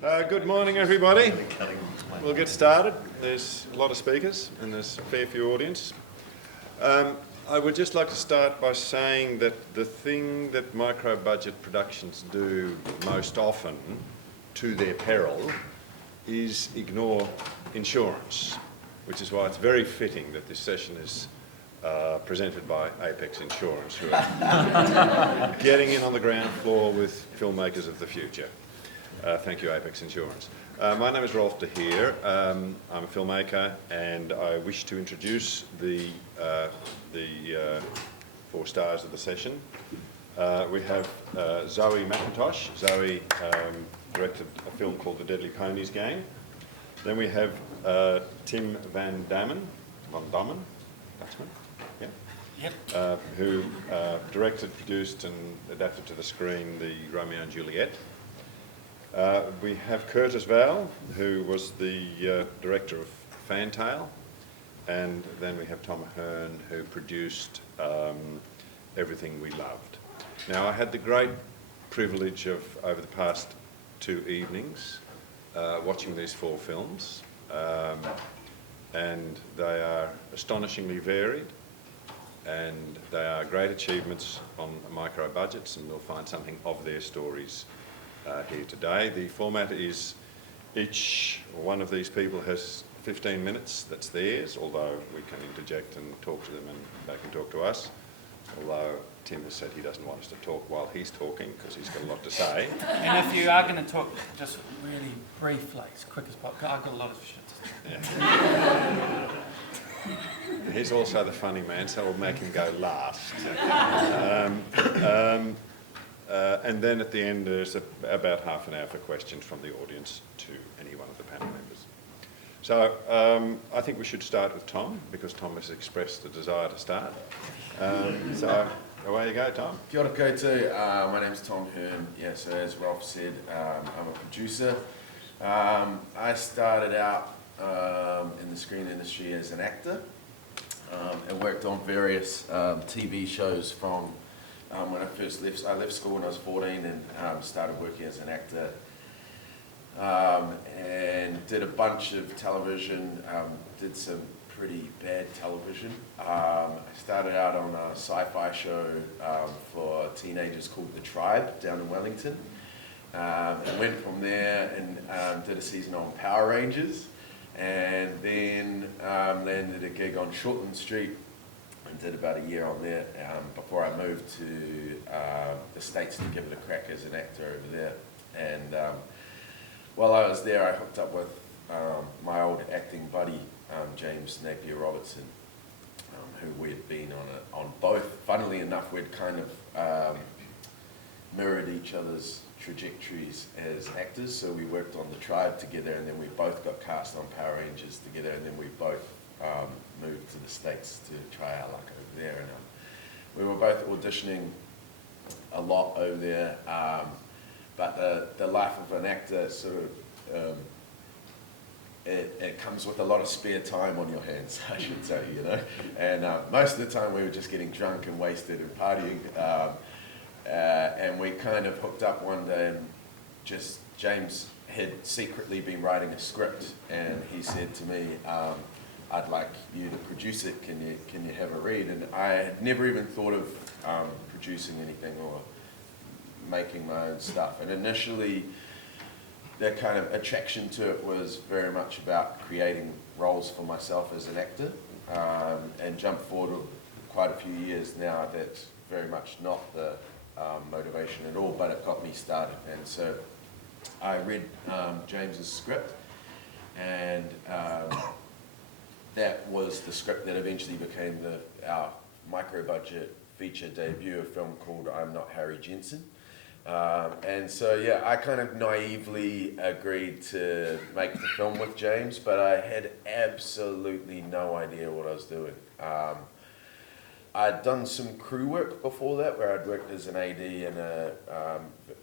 Good morning, everybody. We'll get started. There's a lot of speakers and there's a fair few audience. I would just like to start by saying that the thing that micro-budget productions do most often, to their peril, is ignore insurance, which is why it's very fitting that this session is presented by Apex Insurance, who are getting in on the ground floor with filmmakers of the future. Thank you, Apex Insurance. My name is Rolf de Heer. I'm a filmmaker, and I wish to introduce the four stars of the session. We have Zoe McIntosh. Zoe directed a film called The Deadly Ponies Gang. Then we have Tim van Dammen, Dutchman, yeah? Yep. Who directed, produced, and adapted to the screen the Romeo and Juliet. We have Curtis Vowell, who was the director of Fantail, and then we have Tom Hern, who produced Everything We Loved. Now, I had the great privilege of, over the past 2 evenings, watching these 4 films, and they are astonishingly varied, and they are great achievements on micro budgets, and we'll find something of their stories here today. The format is each one of these people has 15 minutes, that's theirs, although we can interject and talk to them and they can talk to us. Although Tim has said he doesn't want us to talk while he's talking because he's got a lot to say. And if you are going to talk, just really briefly, as quick as possible. I've got a lot of shit to say. Yeah. He's also the funny man, so we'll make him go last. And then at the end there's about half an hour for questions from the audience to any one of the panel members. So I think we should start with Tom, because Tom has expressed the desire to start. So away you go, Tom. Kia ora koutou. My name's Tom Hern. Yeah, so as Rolf said, I'm a producer. I started out in the screen industry as an actor and worked on various TV shows from when I first left. I left school when I was 14 and started working as an actor. And did a bunch of television, did some pretty bad television. I started out on a sci-fi show for teenagers called The Tribe down in Wellington. And went from there and did a season on Power Rangers, and then landed a gig on Shortland Street and did about a year on there before I moved to the States to give it a crack as an actor over there. And while I was there, I hooked up with my old acting buddy, James Napier Robertson, who we'd been on both. Funnily enough, we'd kind of mirrored each other's trajectories as actors. So we worked on The Tribe together, and then we both got cast on Power Rangers together, and then we both moved to the States to try our luck over there. And we were both auditioning a lot over there. But the life of an actor sort of, it comes with a lot of spare time on your hands, I should say, you know. And most of the time we were just getting drunk and wasted and partying. And we kind of hooked up one day, and just James had secretly been writing a script, and he said to me, I'd like you to produce it, can you have a read? And I had never even thought of producing anything or making my own stuff. And initially, the kind of attraction to it was very much about creating roles for myself as an actor. And jump forward quite a few years now, that's very much not the motivation at all, but it got me started. And so I read James's script, and that was the script that eventually became our micro-budget feature debut, a film called I'm Not Harry Jensen. And so, yeah, I kind of naively agreed to make the film with James, but I had absolutely no idea what I was doing. I'd done some crew work before that, where I'd worked as an AD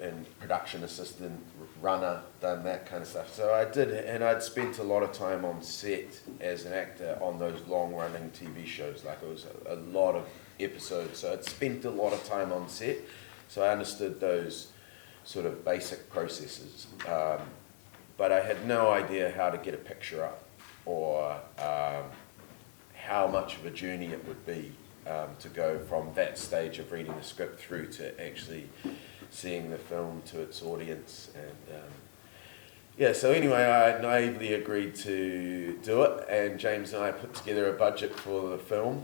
and production assistant, runner, done that kind of stuff. So I did, and I'd spent a lot of time on set as an actor on those long-running TV shows. Like, it was a lot of episodes, so I'd spent a lot of time on set. So I understood those sort of basic processes. but I had no idea how to get a picture up or how much of a journey it would be to go from that stage of reading the script through to actually seeing the film to its audience. And yeah, so anyway, I naively agreed to do it, and James and I put together a budget for the film,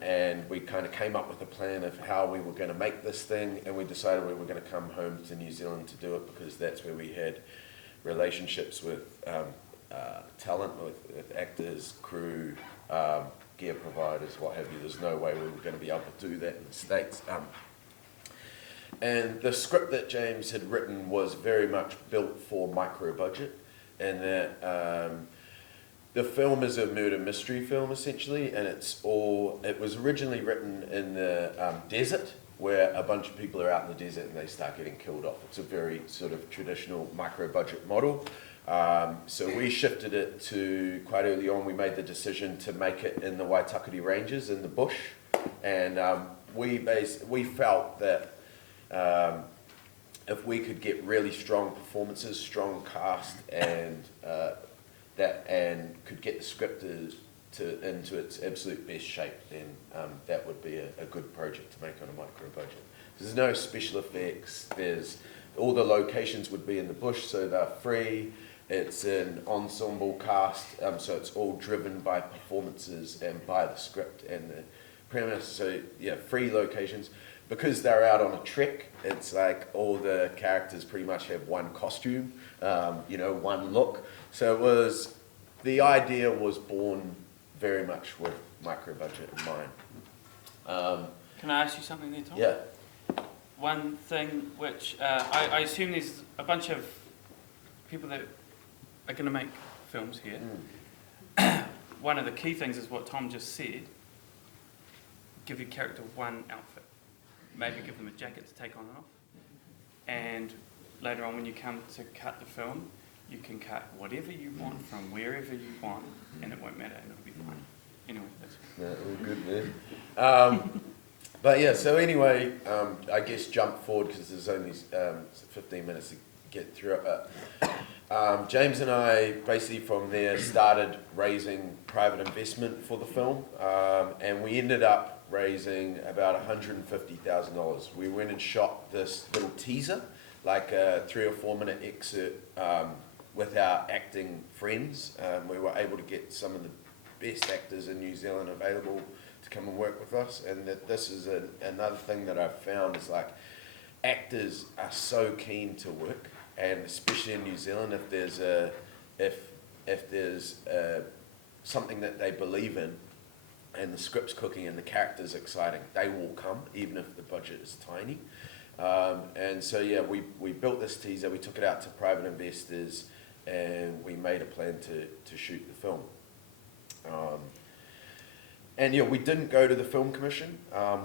and we kind of came up with a plan of how we were going to make this thing, and we decided we were going to come home to New Zealand to do it because that's where we had relationships with talent, with actors, crew, gear providers, what have you. There's no way we were going to be able to do that in the States. And the script that James had written was very much built for micro budget, and that the film is a murder mystery film essentially, and it was originally written in the desert, where a bunch of people are out in the desert and they start getting killed off. It's a very sort of traditional micro budget model. So we shifted it to, quite early on, we made the decision to make it in the Waitakere Ranges in the bush, and we felt that if we could get really strong performances, strong cast, and could get the script into its absolute best shape, then that would be a good project to make on a micro budget. There's no special effects. All the locations would be in the bush, so they're free. It's an ensemble cast, so it's all driven by performances and by the script and the premise. So yeah, free locations. Because they're out on a trek, it's like all the characters pretty much have one costume, one look. So the idea was born very much with micro budget in mind. Can I ask you something there, Tom? Yeah. One thing which I assume there's a bunch of people that are going to make films here. One of the key things is what Tom just said. Give your character one outfit. Maybe give them a jacket to take on and off. And later on when you come to cut the film, you can cut whatever you want from wherever you want, and it won't matter, and it'll be fine. Anyway, that's All good, man. But yeah, so anyway, I guess jump forward because there's only 15 minutes to get through it. James and I basically from there started raising private investment for the film, and we ended up raising about $150,000. We went and shot this little teaser, like a 3 or 4 minute excerpt with our acting friends. We were able to get some of the best actors in New Zealand available to come and work with us, and that this is another thing that I've found is like actors are so keen to work, and especially in New Zealand, if there's something that they believe in, and the script's cooking and the character's exciting, they will come, even if the budget is tiny. And so yeah, we built this teaser, we took it out to private investors, and we made a plan to shoot the film. And yeah, we didn't go to the Film Commission.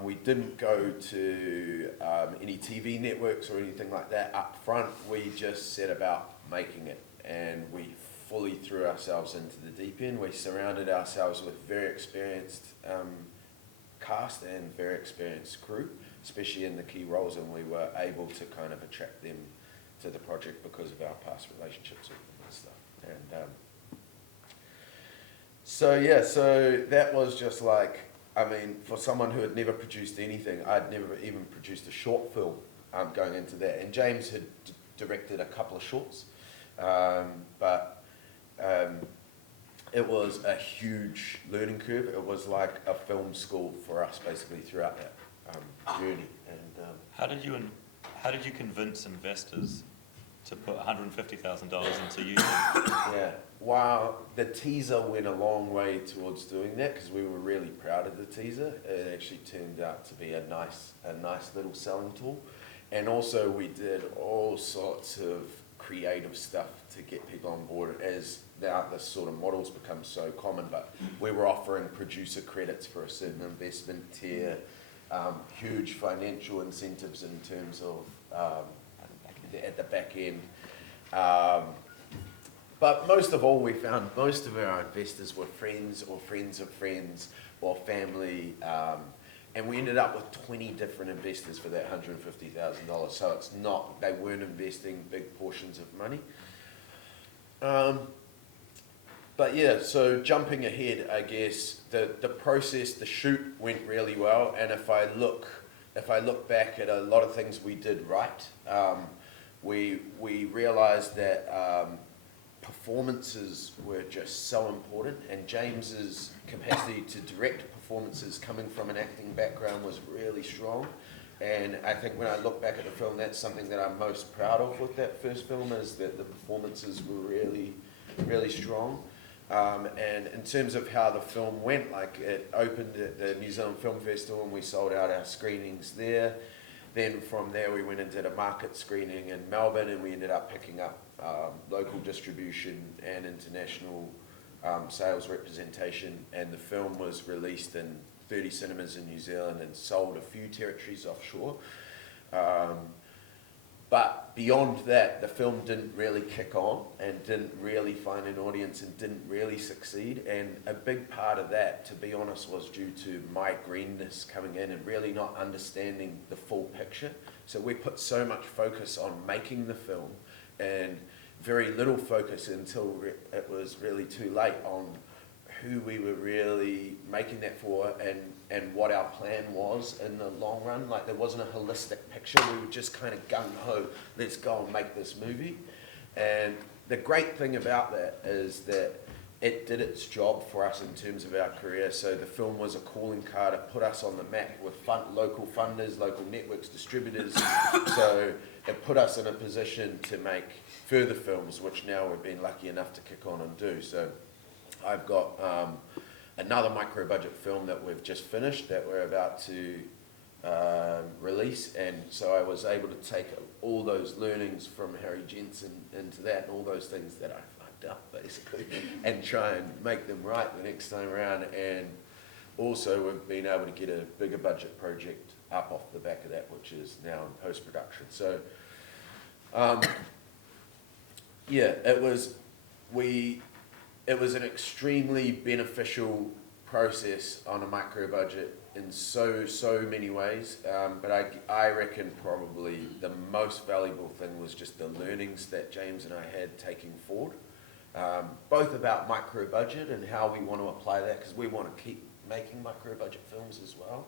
We didn't go to any TV networks or anything like that up front. We just set about making it, and we fully threw ourselves into the deep end. We surrounded ourselves with very experienced cast and very experienced crew, especially in the key roles, and we were able to kind of attract them to the project because of our past relationships with them and stuff. And so that was just like, I mean, for someone who had never produced anything, I'd never even produced a short film going into that. And James had directed a couple of shorts, but it was a huge learning curve. It was like a film school for us basically throughout that journey. And how did you convince investors to put $150,000 into using? Yeah, wow, the teaser went a long way towards doing that because we were really proud of the teaser. It actually turned out to be a nice little selling tool, and also we did all sorts of creative stuff to get people on board as now this sort of model's become so common. But we were offering producer credits for a certain investment tier, huge financial incentives in terms of at the back end. But most of all, we found most of our investors were friends or friends of friends or family, and we ended up with 20 different investors for that $150,000. So it's not, they weren't investing big portions of money. But yeah, so jumping ahead, I guess the process, the shoot went really well, and if I look back at a lot of things we did right, we realised that performances were just so important, and James's capacity to direct performances coming from an acting background was really strong. And I think when I look back at the film, that's something that I'm most proud of with that first film, is that the performances were really, really strong. And in terms of how the film went, like it opened at the New Zealand Film Festival and we sold out our screenings there. Then from there we went and did a market screening in Melbourne, and we ended up picking up local distribution and international sales representation, and the film was released in 30 cinemas in New Zealand and sold a few territories offshore. But beyond that, the film didn't really kick on and didn't really find an audience and didn't really succeed. And a big part of that, to be honest, was due to my greenness coming in and really not understanding the full picture. So we put so much focus on making the film and very little focus until it was really too late on who we were really making that for and what our plan was in the long run. Like, there wasn't a holistic picture. We were just kind of gung-ho, let's go and make this movie. And the great thing about that is that it did its job for us in terms of our career. So the film was a calling card. It put us on the map with local funders, local networks, distributors. So it put us in a position to make further films, which now we've been lucky enough to kick on and do. So I've got another micro-budget film that we've just finished that we're about to release, and so I was able to take all those learnings from Harry Jensen into that, and all those things that I fucked up, basically, and try and make them right the next time around. And also we've been able to get a bigger budget project up off the back of that, which is now in post-production. So yeah, it was an extremely beneficial process on a micro budget in so many ways, but I reckon probably the most valuable thing was just the learnings that James and I had taking forward, both about micro budget and how we want to apply that, because we want to keep making micro budget films as well.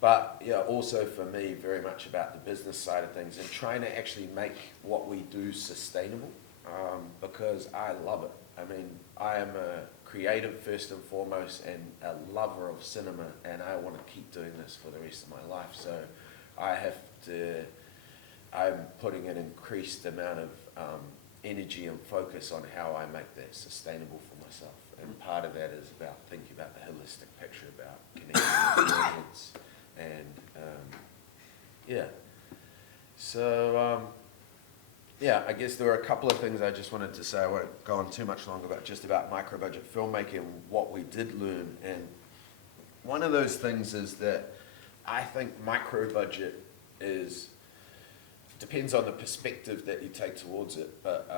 But yeah, also for me, very much about the business side of things and trying to actually make what we do sustainable. Because I love it. I mean, I am a creative first and foremost and a lover of cinema, and I want to keep doing this for the rest of my life. So I'm putting an increased amount of energy and focus on how I make that sustainable for myself. And part of that is about thinking about the holistic picture, about connecting with the audience. And yeah. So yeah, I guess there were a couple of things I just wanted to say. I won't go on too much longer, but just about micro-budget filmmaking and what we did learn. And one of those things is that I think micro-budget depends on the perspective that you take towards it, but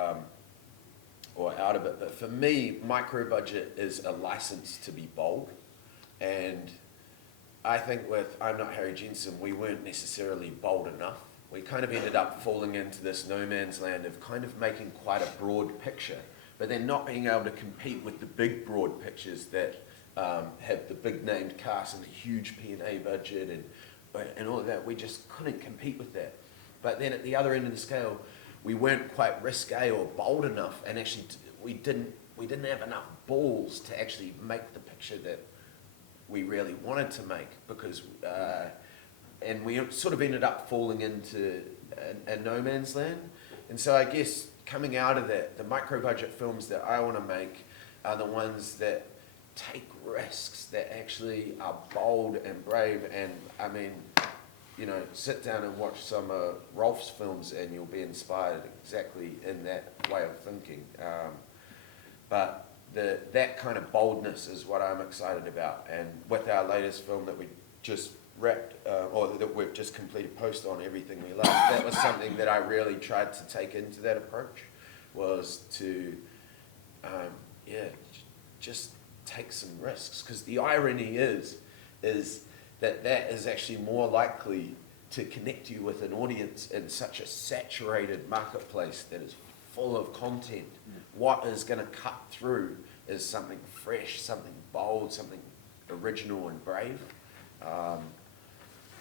or out of it. But for me, micro-budget is a license to be bold. And I think with I'm Not Harry Jensen, we weren't necessarily bold enough. We kind of ended up falling into this no man's land of kind of making quite a broad picture, but then not being able to compete with the big broad pictures that have the big named cast and the huge P&A budget and all of that. We just couldn't compete with that. But then at the other end of the scale, we weren't quite risque or bold enough, and actually we didn't have enough balls to actually make the picture that we really wanted to make, because and we sort of ended up falling into a no man's land. And so I guess coming out of that, the micro-budget films that I want to make are the ones that take risks, that actually are bold and brave. And I mean, you know, sit down and watch some of Rolf's films and you'll be inspired exactly in that way of thinking. But that kind of boldness is what I'm excited about. And with our latest film that we just wrapped, or that we've just completed post on, Everything We Love, that was something that I really tried to take into that approach, was to just take some risks, because the irony is that is actually more likely to connect you with an audience in such a saturated marketplace that is full of content. What is going to cut through is something fresh, something bold, something original and brave.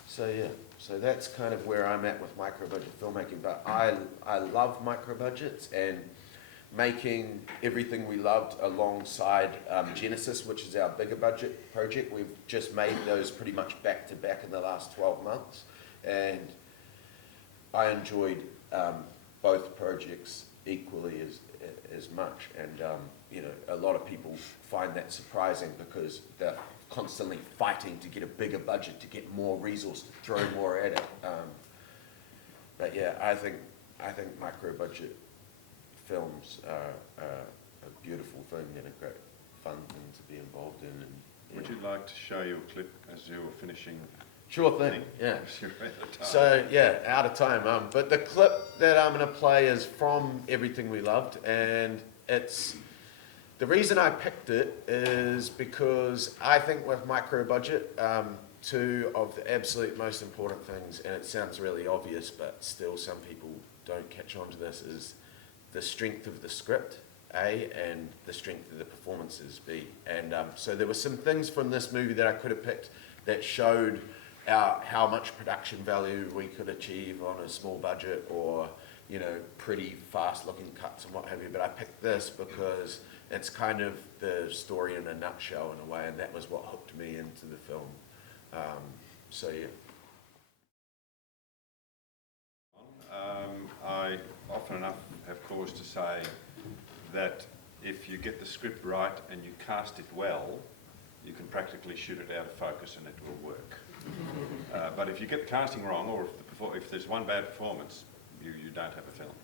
So that's kind of where I'm at with micro-budget filmmaking. But I love micro-budgets, and making everything we loved alongside Genesis, which is our bigger budget project. We've just made those pretty much back to back in the last 12 months. And I enjoyed both projects equally as much. And, you know, a lot of people find that surprising because they're constantly fighting to get a bigger budget, to get more resource, to throw more at it. But yeah, I think micro-budget films are a beautiful thing and a great fun thing to be involved in. And, yeah. Would you like to show your clip as you were finishing? Sure thing, yeah. You're out of time. So, yeah, out of time. But the clip that I'm going to play is from Everything We Loved, and it's... The reason I picked it is because I think with micro-budget, two of the absolute most important things, and it sounds really obvious, but still some people don't catch on to this, is the strength of the script, A, and the strength of the performances, B. And so there were some things from this movie that I could have picked that showed how much production value we could achieve on a small budget, or, you know, pretty fast-looking cuts and what have you. But I picked this because it's kind of the story in a nutshell in a way, and that was what hooked me into the film. So yeah. I often enough have cause to say that if you get the script right and you cast it well, you can practically shoot it out of focus and it will work. But if you get the casting wrong, or if there's one bad performance, you don't have a film.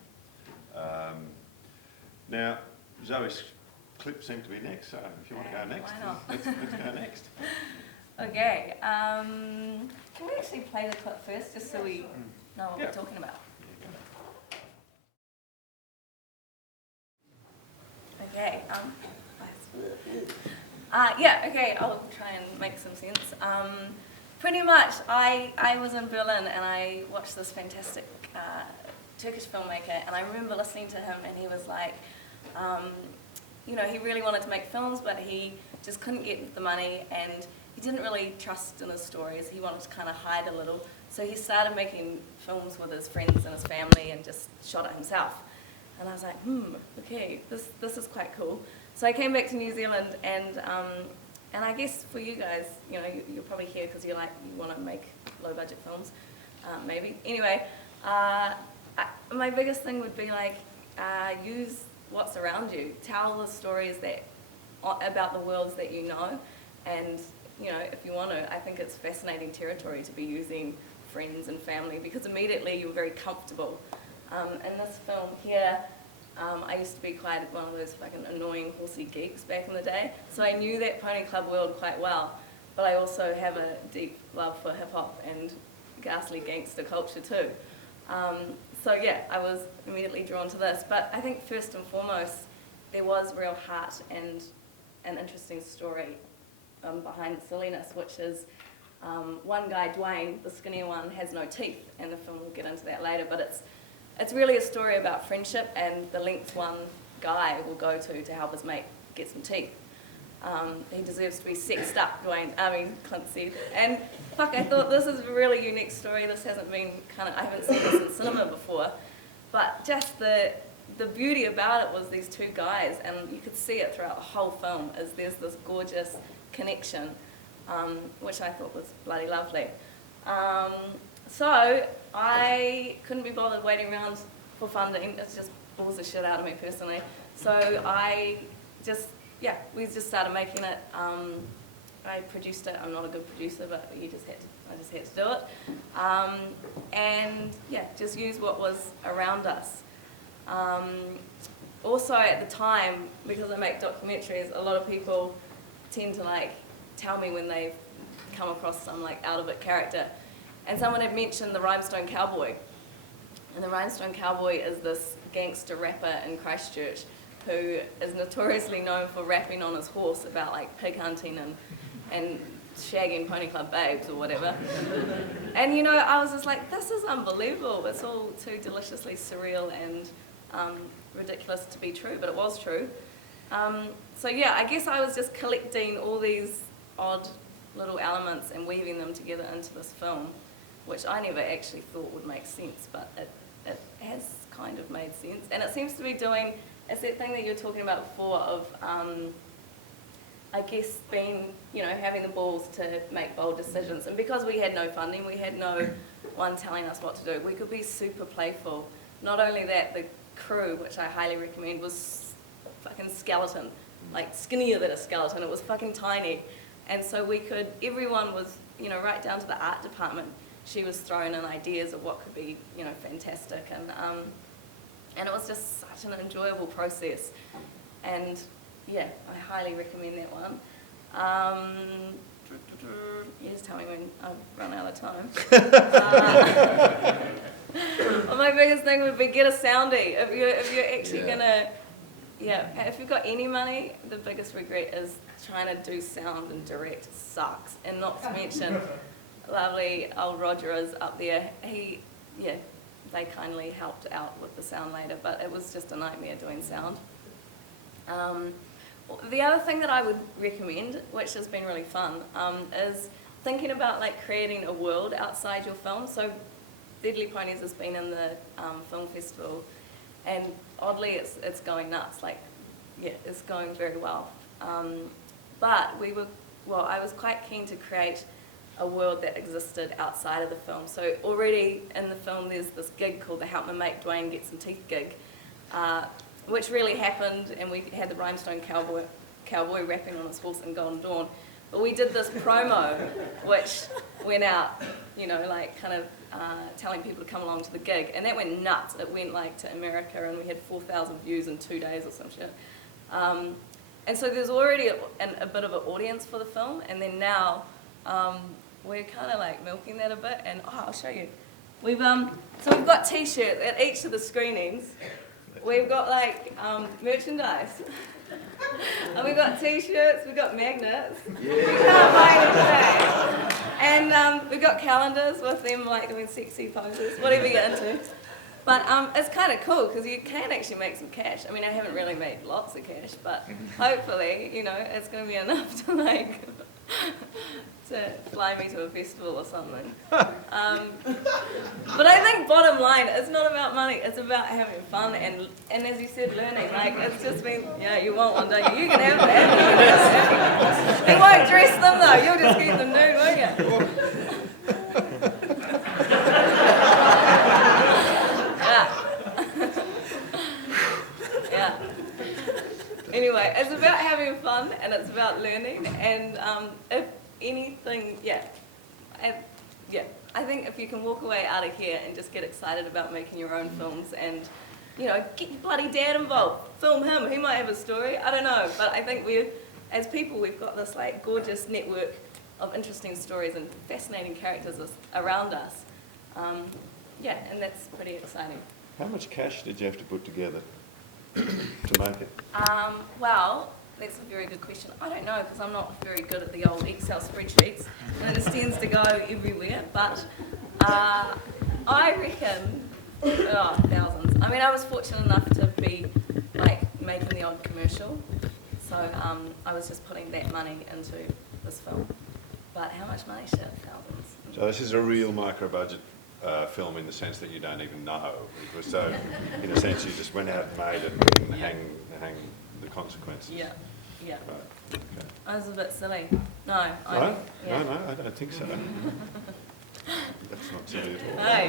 Now, Zoe's clip seemed to be next, so if you want to go next, why not? let's go next. Okay, can we actually play the clip first, just so we know what we're talking about? Okay, okay, I'll try and make some sense. Pretty much, I was in Berlin and I watched this fantastic Turkish filmmaker, and I remember listening to him, and he was like, you know, he really wanted to make films, but he just couldn't get the money, and he didn't really trust in his stories. He wanted to kind of hide a little. So he started making films with his friends and his family and just shot it himself. And I was like, okay, this is quite cool. So I came back to New Zealand, and I guess for you guys, you know, you're probably here because you want to make low-budget films, maybe. Anyway, my biggest thing would be like, use what's around you. Tell the stories about the worlds that you know, and you know, if you want to, I think it's fascinating territory to be using friends and family, because immediately you're very comfortable. In this film here, I used to be quite one of those fucking annoying horsey geeks back in the day, so I knew that pony club world quite well, but I also have a deep love for hip-hop and ghastly gangster culture too. So yeah, I was immediately drawn to this, but I think first and foremost, there was real heart and an interesting story behind the silliness, which is one guy, Dwayne, the skinnier one, has no teeth, and the film will get into that later, but it's really a story about friendship and the length one guy will go to help his mate get some teeth. He deserves to be sexed up, Clint said. And fuck, I thought this is a really unique story. This hasn't been I haven't seen this in cinema before. But just the beauty about it was these two guys, and you could see it throughout the whole film, is there's this gorgeous connection, which I thought was bloody lovely. So I couldn't be bothered waiting around for funding. It just bores the shit out of me personally. So we just started making it. I produced it. I'm not a good producer, but I just had to do it. And yeah, just use what was around us. Also at the time, because I make documentaries, a lot of people tend to tell me when they've come across some out of it character. And someone had mentioned the Rhinestone Cowboy. And the Rhinestone Cowboy is this gangster rapper in Christchurch who is notoriously known for rapping on his horse about pig hunting and shagging pony club babes or whatever. And you know, I was just like, this is unbelievable. It's all too deliciously surreal and ridiculous to be true, but it was true. So yeah, I guess I was just collecting all these odd little elements and weaving them together into this film, which I never actually thought would make sense, but it has kind of made sense. And it seems to be doing, it's that thing that you were talking about before of, I guess being, having the balls to make bold decisions. And because we had no funding, we had no one telling us what to do, we could be super playful. Not only that, the crew, which I highly recommend, was fucking skeleton, like skinnier than a skeleton. It was fucking tiny. And so everyone was, right down to the art department, she was throwing in ideas of what could be, fantastic. And it was just such an enjoyable process. And yeah, I highly recommend that one. You just tell me when I've run out of time. Well, my biggest thing would be get a soundie. If you're actually gonna, if you've got any money, the biggest regret is trying to do sound and direct sucks. And not to mention, lovely old Roger is up there. They kindly helped out with the sound later, but it was just a nightmare doing sound. The other thing that I would recommend, which has been really fun, is thinking about creating a world outside your film. So Deadly Ponies has been in the film festival, and oddly it's going nuts. It's going very well. But I was quite keen to create a world that existed outside of the film. So already in the film there's this gig called the Help My Mate Dwayne Get Some Teeth gig, which really happened, and we had the Rhinestone Cowboy rapping on his horse in Golden Dawn. But we did this promo which went out, telling people to come along to the gig, and that went nuts. It went to America, and we had 4,000 views in 2 days or some shit. And so there's already a bit of an audience for the film, and then now we're kind of milking that a bit, and I'll show you. We've got t-shirts at each of the screenings. We've got merchandise. And we've got t-shirts, we've got magnets. Yeah. We can't buy anything. And we've got calendars with them doing sexy poses, whatever you're into. But it's kind of cool because you can actually make some cash. I mean, I haven't really made lots of cash, but hopefully, it's going to be enough to to fly me to a festival or something. But I think bottom line, it's not about money, it's about having fun and as you said, learning. It's just been, you want one, don't you? You can have that. You won't dress them though, you'll just keep them nude, won't you? Yeah. Anyway, it's about having fun and it's about learning, and if anything, I think if you can walk away out of here and just get excited about making your own films and, get your bloody dad involved, film him, he might have a story, I don't know, but I think as people, we've got this gorgeous network of interesting stories and fascinating characters around us, and that's pretty exciting. How much cash did you have to put together to make it? Well, that's a very good question. I don't know, because I'm not very good at the old Excel spreadsheets, and it just tends to go everywhere, but I reckon, thousands. I mean, I was fortunate enough to be, making the odd commercial, so I was just putting that money into this film. But how much money? Shit, thousands. So this is a real micro-budget film in the sense that you don't even know. It was so, in a sense, you just went out and made it and hang the consequences. Yeah. Right. Okay. I was a bit silly. No, No, I don't think so. That's not silly at all. Hey.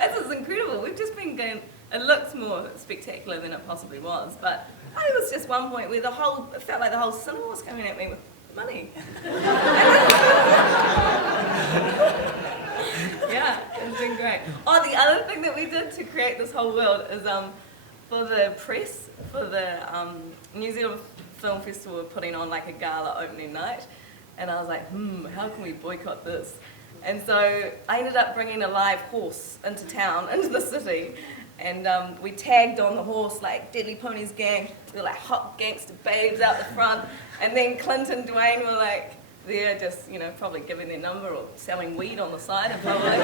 This is incredible. We've just been going, it looks more spectacular than it possibly was, but it was just one point where it felt like the whole cinema was coming at me with money. Yeah, it's been great. Oh, the other thing that we did to create this whole world is for the press, for the New Zealand Film Festival, we're putting on a gala opening night, and I was like, how can we boycott this? And so I ended up bringing a live horse into town, into the city, and we tagged on the horse Deadly Ponies gang. We were hot gangster babes out the front, and then Clint and Dwayne were they're just, probably giving their number or selling weed on the side, probably.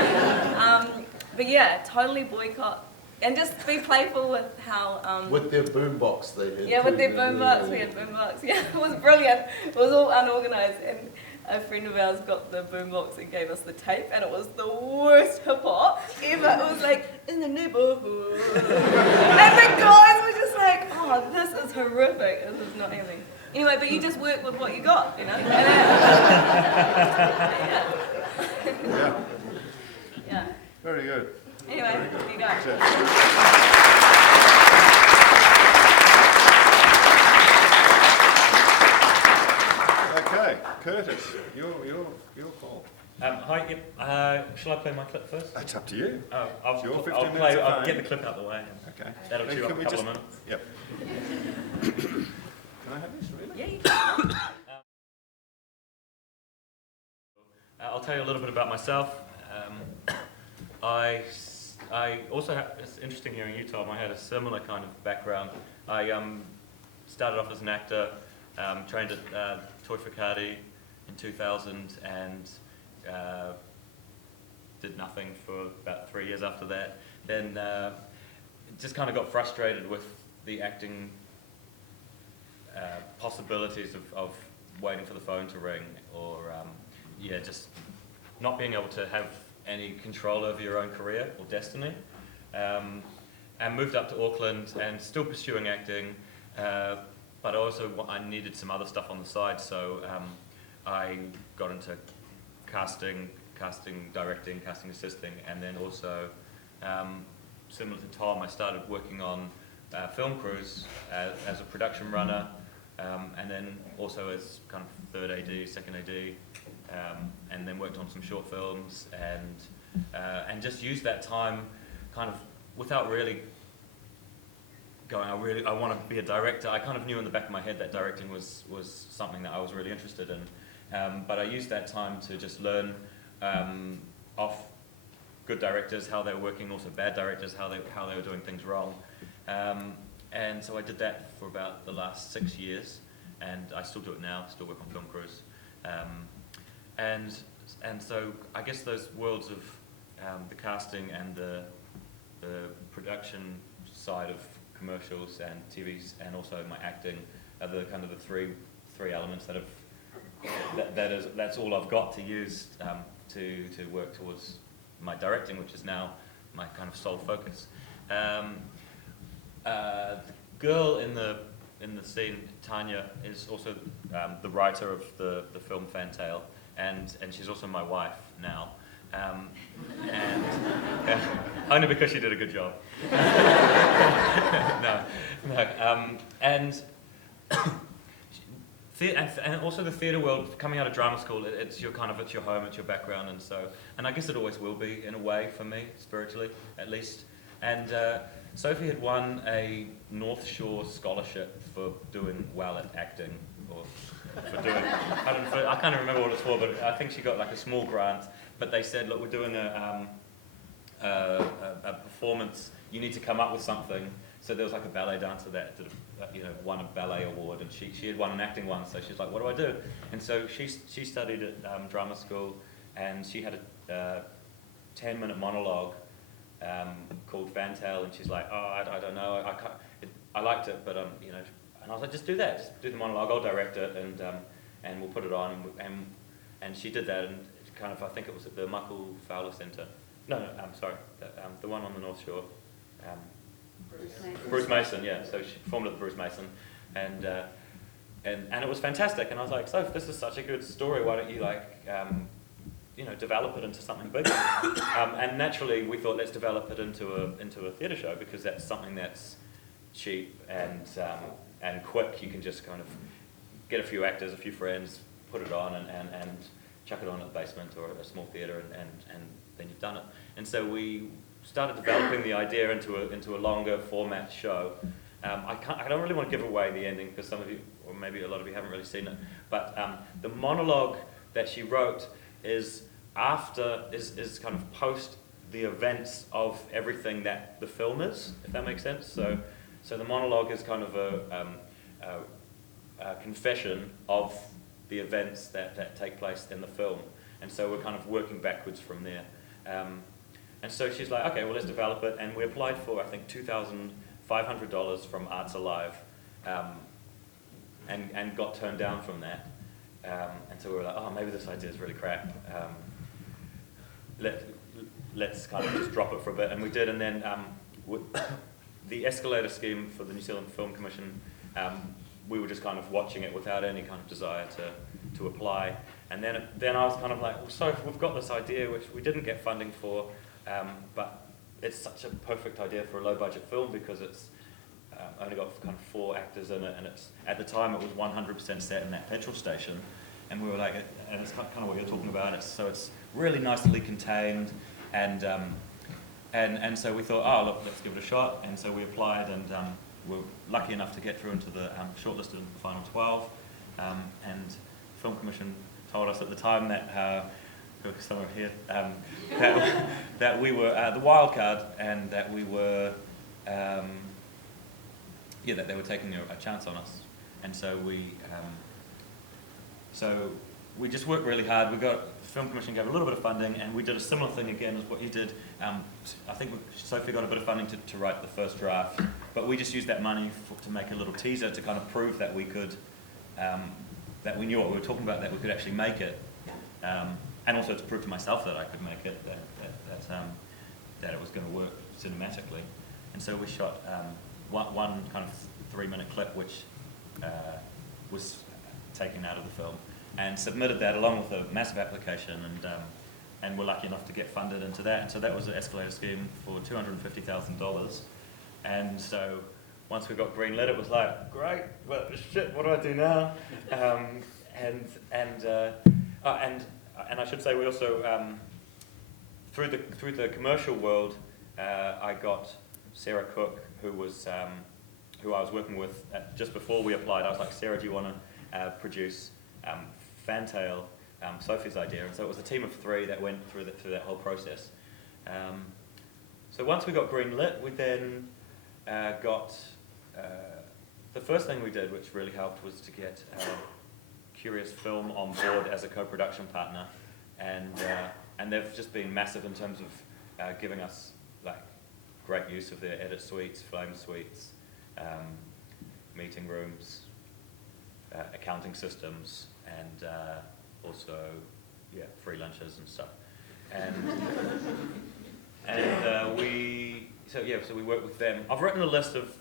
but yeah, totally boycott. And just be playful with how... With their boombox they had. yeah, with their too. boombox, we had boombox. Yeah, it was brilliant. It was all unorganised, and a friend of ours got the boombox and gave us the tape, and it was the worst hip hop ever. It was like, in the neighbourhood. And the guys were just like, oh, this is horrific. This is not anything. Anyway, but you just work with what you got, you know? And yeah. Yeah, Yeah. very good. Anyway, Very good. there you go. That's it. Okay, Curtis, your call. Hi, yep. Shall I play my clip first? It's up to you. I'll your 15 I'll minutes of I'll fame. get the clip out of the way. Okay. That'll chew up Can a we couple just- of minutes. Yep. Can I have this, really? Yeah, you can. I'll tell you a little bit about myself. I also have, it's interesting hearing you, Tom, I had a similar kind of background. I started off as an actor, trained at Toy Fricati in 2000 and did nothing for about 3 years after that. Then just kind of got frustrated with the acting possibilities of waiting for the phone to ring or just not being able to have any control over your own career or destiny. And moved up to Auckland and still pursuing acting, but also I needed some other stuff on the side, so I got into casting, directing, casting assisting, and then also, similar to Tom, I started working on film crews as a production runner, and then also as kind of third AD, second AD, and then worked on some short films, and just used that time kind of without really going, I want to be a director. I kind of knew in the back of my head that directing was something that I was really interested in, but I used that time to just learn off good directors, how they were working, also bad directors, how they were doing things wrong. And so I did that for about the last 6 years, and I still do it now, still work on film crews. And so I guess those worlds of the casting and the production side of commercials and TVs and also my acting are the kind of the three elements that's all I've got to use to work towards my directing, which is now my kind of sole focus. The girl in the scene, Tanya, is also the writer of the film Fantail, and she's also my wife now, and only because she did a good job. And also the theatre world, coming out of drama school, it's your home, it's your background, and I guess it always will be in a way for me, spiritually at least. And Sophie had won a North Shore scholarship for doing well at acting, or for doing, I can't remember what it's for, but I think she got like a small grant. But they said, look, we're doing a performance. You need to come up with something. So there was like a ballet dancer that did, won a ballet award, and she had won an acting one. So she's like, what do I do? And so she studied at drama school, and she had a 10-minute monologue called Fantail, and she's like, oh, I don't know, I liked it, but and I was like, just do that, just do the monologue, I'll direct it, and we'll put it on, and she did that, and kind of, I think it was at the Michael Fowler Centre. No, I'm sorry, the one on the North Shore. Bruce Mason, yeah. So she performed at the Bruce Mason, and it was fantastic. And I was like, Soph, this is such a good story. Why don't you develop it into something bigger? And naturally, we thought, let's develop it into a theatre show, because that's something that's cheap and quick. You can just kind of get a few actors, a few friends, put it on, and chuck it on at the basement or a small theatre, and then you've done it. And so we started developing the idea into a longer format show. I don't really want to give away the ending, because some of you, or maybe a lot of you, haven't really seen it. But the monologue that she wrote is kind of post the events of everything that the film is, if that makes sense. So the monologue is kind of a confession of the events that take place in the film, and so we're kind of working backwards from there. And so she's like, okay, well, let's develop it. And we applied for, I think, $2,500 from Arts Alive, and got turned down from that. And so we were like, oh, maybe this idea is really crap. Let's kind of just drop it for a bit. And we did, and then the escalator scheme for the New Zealand Film Commission, we were just kind of watching it without any kind of desire to apply. And then I was kind of like, well, so we've got this idea which we didn't get funding for, but it's such a perfect idea for a low-budget film because it's only got kind of 4 actors in it, and it's at the time it was 100% set in that petrol station, and we were like, and it's kind of what you're talking about. It's really nicely contained, and so we thought, oh look, let's give it a shot, and so we applied, and we were lucky enough to get through into the shortlisted in the final 12, and the Film Commission told us at the time that somewhere here that we were the wild card, and that we were that they were taking a chance on us, and so we just worked really hard. The Film Commission gave a little bit of funding, and we did a similar thing again as what you did. I think Sophie got a bit of funding to write the first draft, but we just used that money to make a little teaser to kind of prove that we could, that we knew what we were talking about, that we could actually make it, and also to prove to myself that I could make it, that it was going to work cinematically. And so we shot one kind of 3-minute clip, which was taken out of the film, and submitted that along with a massive application, and we're lucky enough to get funded into that. And so that was an escalator scheme for $250,000. And so once we got greenlit, it was like, great, but shit, what do I do now? And I should say we also through the commercial world, I got Sarah Cook, who I was working with just before we applied. I was like, Sarah, do you want to produce Fantail, Sophie's idea? And so it was a team of 3 that went through that whole process. So once we got green lit, we then got the first thing we did, which really helped, was to get Curious Film on board as a co-production partner, and they've just been massive in terms of giving us like great use of their edit suites, flame suites, meeting rooms, accounting systems, and also free lunches and stuff. So we work with them. I've written a list of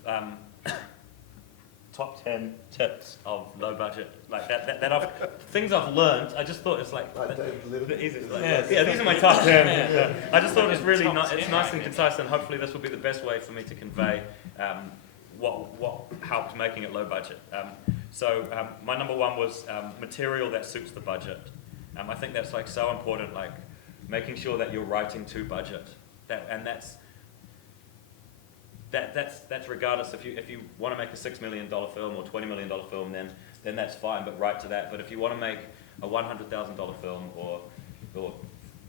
top 10 tips of low budget, like that I've things I've learned. I just thought it's like the easiest. These are my top 10. I just thought it was really it's nice and concise, and hopefully this will be the best way for me to convey what helped making it low budget. So my number 1 was material that suits the budget. I think that's like so important, like making sure that you're writing to budget. That's regardless if you want to make a $6 million film or $20 million film, then that's fine, but write to that. But if you want to make a $100,000 film or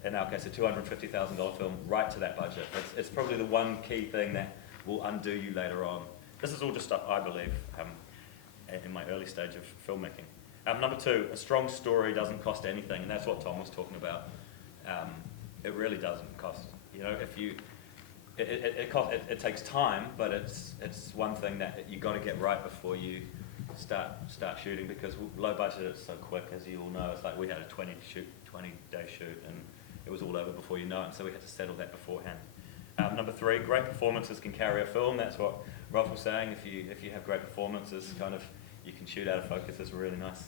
in our case a $250,000 film, write to that budget. It's probably the one key thing that will undo you later on. This is all just stuff I believe in my early stage of filmmaking. Number 2, a strong story doesn't cost anything, and that's what Tom was talking about. It really doesn't cost. You know, if you it takes time, but it's one thing that you got to get right before you start shooting, because low budget is so quick, as you all know. It's like we had a 20-day shoot, and it was all over before you know it. So we had to settle that beforehand. Number 3, great performances can carry a film. That's what Rolf was saying. If you have great performances, kind of you can shoot out of focus. It's a really nice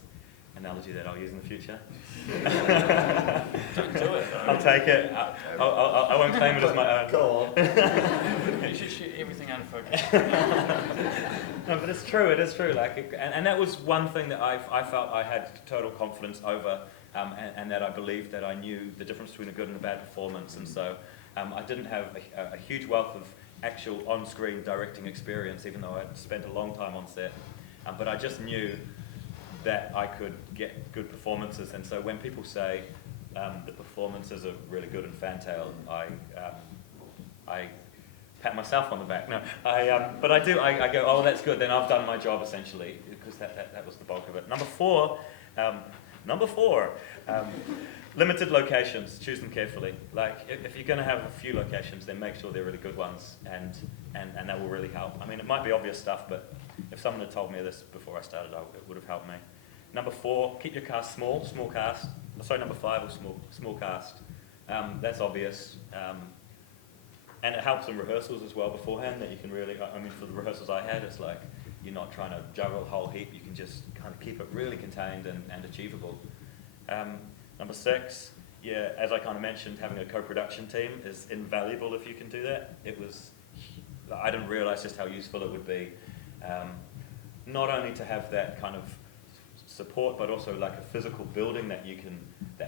analogy that I'll use in the future. Don't do it. I'll take it. I won't claim it as my own. Go on. You should shoot everything out of focus. No, but it's true. It is true. Like, and that was one thing that I felt I had total confidence over, and that I believed that I knew the difference between a good and a bad performance. And so I didn't have a huge wealth of actual on-screen directing experience, even though I'd spent a long time on set. But I just knew that I could get good performances, and so when people say the performances are really good in Fantail, I pat myself on the back. No, but I do. I go, oh, that's good. Then I've done my job essentially, because that was the bulk of it. Number 4, Number 4, limited locations. Choose them carefully. Like, if you're going to have a few locations, then make sure they're really good ones, and that will really help. I mean, it might be obvious stuff, but if someone had told me this before I started, it would have helped me. Number 4, keep your cast small cast. Sorry, number 5 was small cast. That's obvious. And it helps in rehearsals as well beforehand, that you can really, I mean, for the rehearsals I had, it's like, you're not trying to juggle a whole heap, you can just kind of keep it really contained and achievable. Number 6, yeah, as I kind of mentioned, having a co-production team is invaluable if you can do that. I didn't realise just how useful it would be, not only to have that kind of support, but also like a physical building that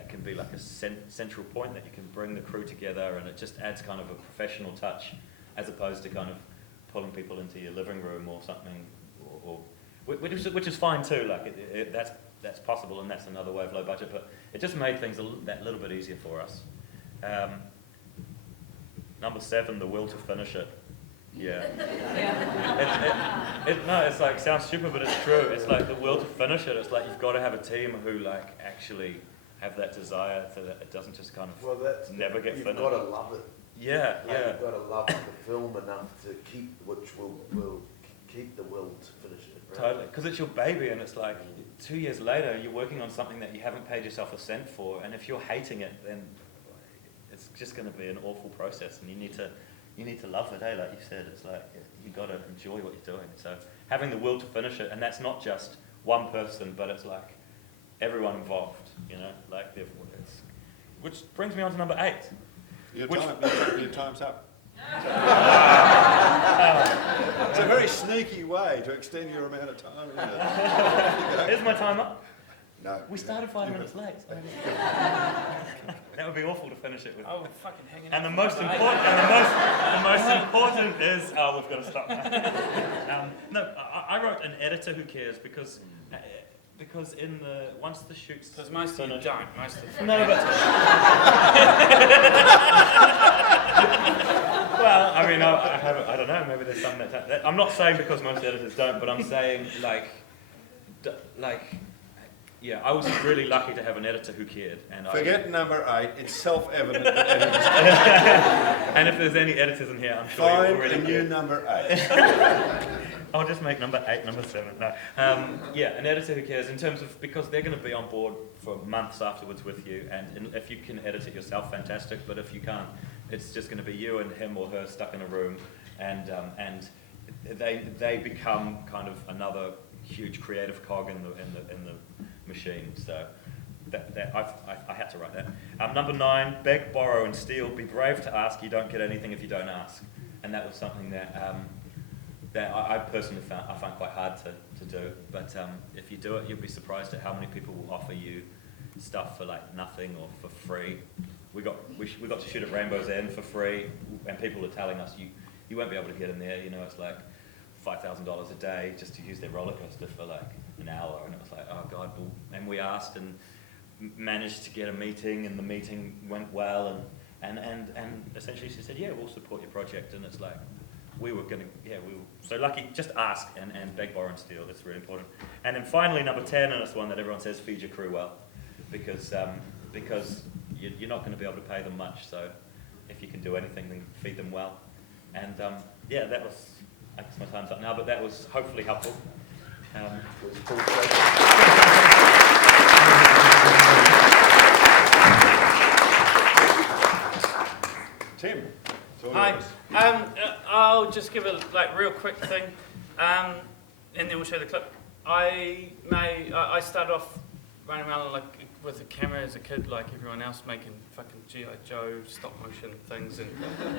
can be like a central point that you can bring the crew together, and it just adds kind of a professional touch, as opposed to kind of pulling people into your living room or something, which is fine too. Like that's possible, and that's another way of low budget. But it just made things that little bit easier for us. Number 7, the will to finish it. Yeah. No, it's like, sounds stupid, but it's true. It's like the will to finish it. It's like you've got to have a team who like actually have that desire so that it doesn't just kind of never get finished. You've got to love it. Yeah, yeah. You've got to love the film enough to keep, which will keep the will to finish it. Right? Totally, because it's your baby, and it's like 2 years later you're working on something that you haven't paid yourself a cent for, and if you're hating it, then it's just going to be an awful process, and you need to love it, eh? Like you said, it's like you've got to enjoy what you're doing. So having the will to finish it, and that's not just one person, but it's like everyone involved, you know, like which brings me on to number 8. Your time's up. It's a very sneaky way to extend your amount of time, isn't it? Is my time up? No. We started 5 minutes late. That would be awful to finish it with. Oh, fucking hanging And out the for most another important, 8. and the most important is, we've got to stop now. No, I wrote an editor who cares because in the once the shoot's Because most of you finished- don't. Most of you. No, but well, I mean, I don't know. Maybe there's some that I'm not saying because most editors don't, but I'm saying like. Yeah, I was really lucky to have an editor who cared. And Forget number 8. It's self-evident that editors and if there's any editors in here, I'm sure you find already a new care. number 8. I'll just make number 8, number 7. No. Yeah, an editor who cares in terms of, because they're going to be on board for months afterwards with you, and if you can edit it yourself, fantastic. But if you can't, it's just going to be you and him or her stuck in a room, and they become kind of another huge creative cog in the machine. So I had to write that. Number 9, beg, borrow, and steal. Be brave to ask. You don't get anything if you don't ask. And that was something that I personally find quite hard to do. But if you do it, you'll be surprised at how many people will offer you stuff for like nothing or for free. We got to shoot at Rainbow's End for free, and people are telling us you won't be able to get in there. You know, it's like $5,000 a day just to use their roller coaster for like an hour, and it was like, oh God. And we asked and managed to get a meeting, and the meeting went well, and essentially she said, yeah, we'll support your project. And it's like, we were so lucky. Just ask and beg, borrow, and steal. That's really important. And then finally, number 10, and it's one that everyone says, feed your crew well, because you're not going to be able to pay them much. So if you can do anything, then feed them well. And yeah, that was. I guess my time's up now, but that was hopefully helpful. Tim, it's all Hi. yours. I'll just give a real quick thing, and then we'll show the clip. I started off running around with a camera as a kid, like everyone else, making fucking G.I. Joe stop motion things and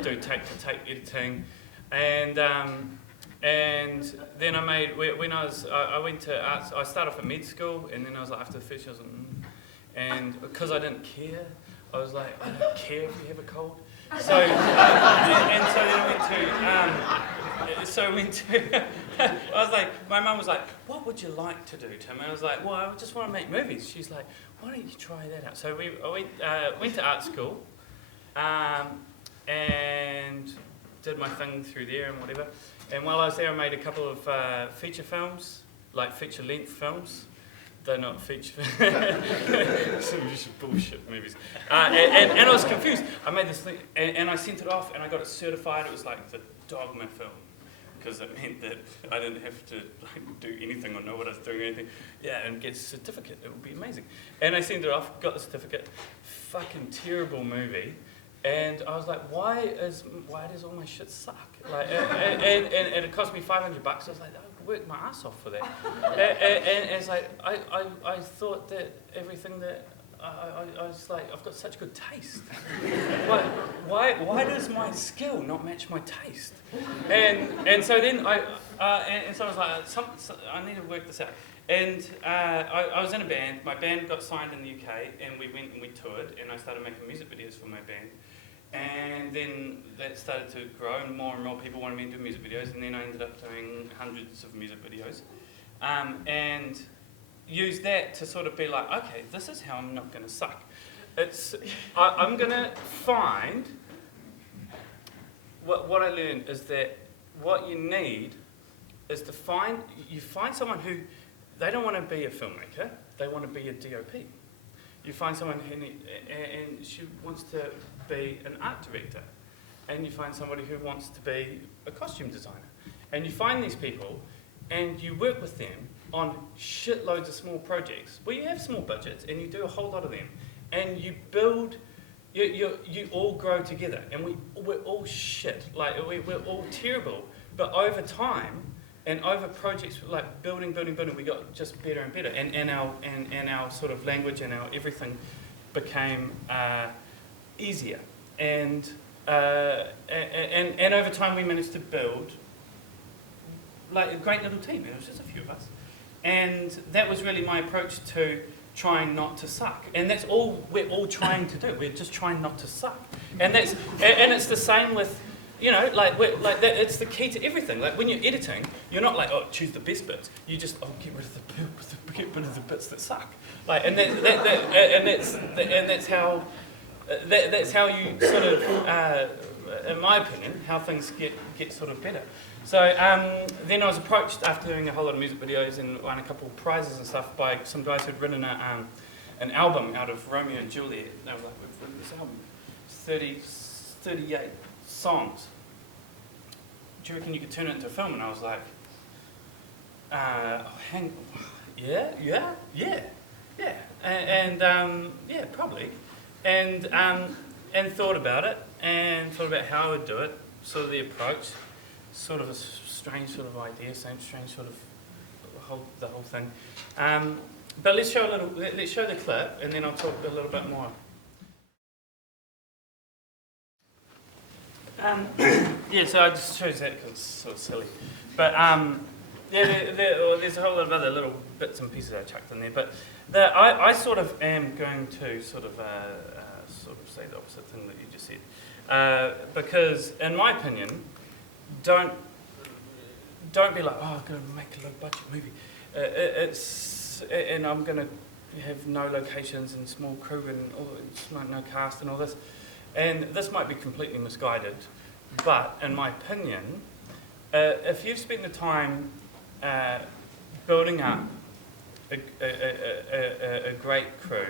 do tape-to-tape editing, and then I went to arts. I started off at med school, and then I was like, after the first year, I was like, and because I didn't care, I was like, I don't care if you have a cold. So then I went to. I was like, my mum was like, what would you like to do, Tim? And I was like, well, I just want to make movies. She's like, why don't you try that out? So I went to art school, and did my thing through there and whatever. And while I was there, I made a couple of feature films, like feature-length films. they're not feature. Some bullshit movies. And I was confused. I made this thing, and I sent it off, and I got it certified. It was like the Dogma film, because it meant that I didn't have to like, do anything or know what I was doing or anything. Yeah, and get a certificate. It would be amazing. And I sent it off, got the certificate. Fucking terrible movie. And I was like, why does all my shit suck? Like, and it cost me $500. I was like, I worked my ass off for that. And it's like, I thought that everything that, I was like, I've got such good taste. Why does my skill not match my taste? And so then so I was like, I need to work this out. And I was in a band. My band got signed in the UK, and we went and we toured, and I started making music videos for my band. And then that started to grow, and more people wanted me to do music videos, and then I ended up doing hundreds of music videos. And used that to sort of be like, okay, this is how I'm not going to suck. I'm going to find, what I learned is that what you need is to find someone who, they don't want to be a filmmaker, they want to be a DOP. You find someone and she wants to be an art director, and you find somebody who wants to be a costume designer. And you find these people, and you work with them on shitloads of small projects where you have small budgets, and you do a whole lot of them, and you build, you all grow together, and we're all shit, like we're all terrible, but over time, and over projects like building, we got just better and better, and our sort of language and our everything became easier, and over time we managed to build like a great little team. It was just a few of us, and that was really my approach to trying not to suck, and that's all we're all trying to do. We're just trying not to suck, and it's the same with. You know, it's the key to everything. Like when you're editing, you're not like, oh, choose the best bits. You just, get rid of the bits that suck. Like, and that's how you sort of, in my opinion, how things get sort of better. So then I was approached after doing a whole lot of music videos and won a couple of prizes and stuff by some guys who'd written an album out of Romeo and Juliet. They were like, we've written this album, 38 songs. Do you reckon you could turn it into a film? And I was like, yeah, and yeah, probably, and thought about it, and thought about how I would do it, sort of the approach, sort of a strange sort of idea, strange sort of the whole thing. But let's show the clip, and then I'll talk a little bit more. Yeah, so I just chose that because it's sort of silly. But there's a whole lot of other little bits and pieces I chucked in there. But I sort of am going to sort of say the opposite thing that you just said. Because in my opinion, don't be like, oh, I'm going to make a low budget movie. And I'm going to have no locations and small crew and no cast and all this. And this might be completely misguided, but in my opinion, if you've spent the time building up a great crew,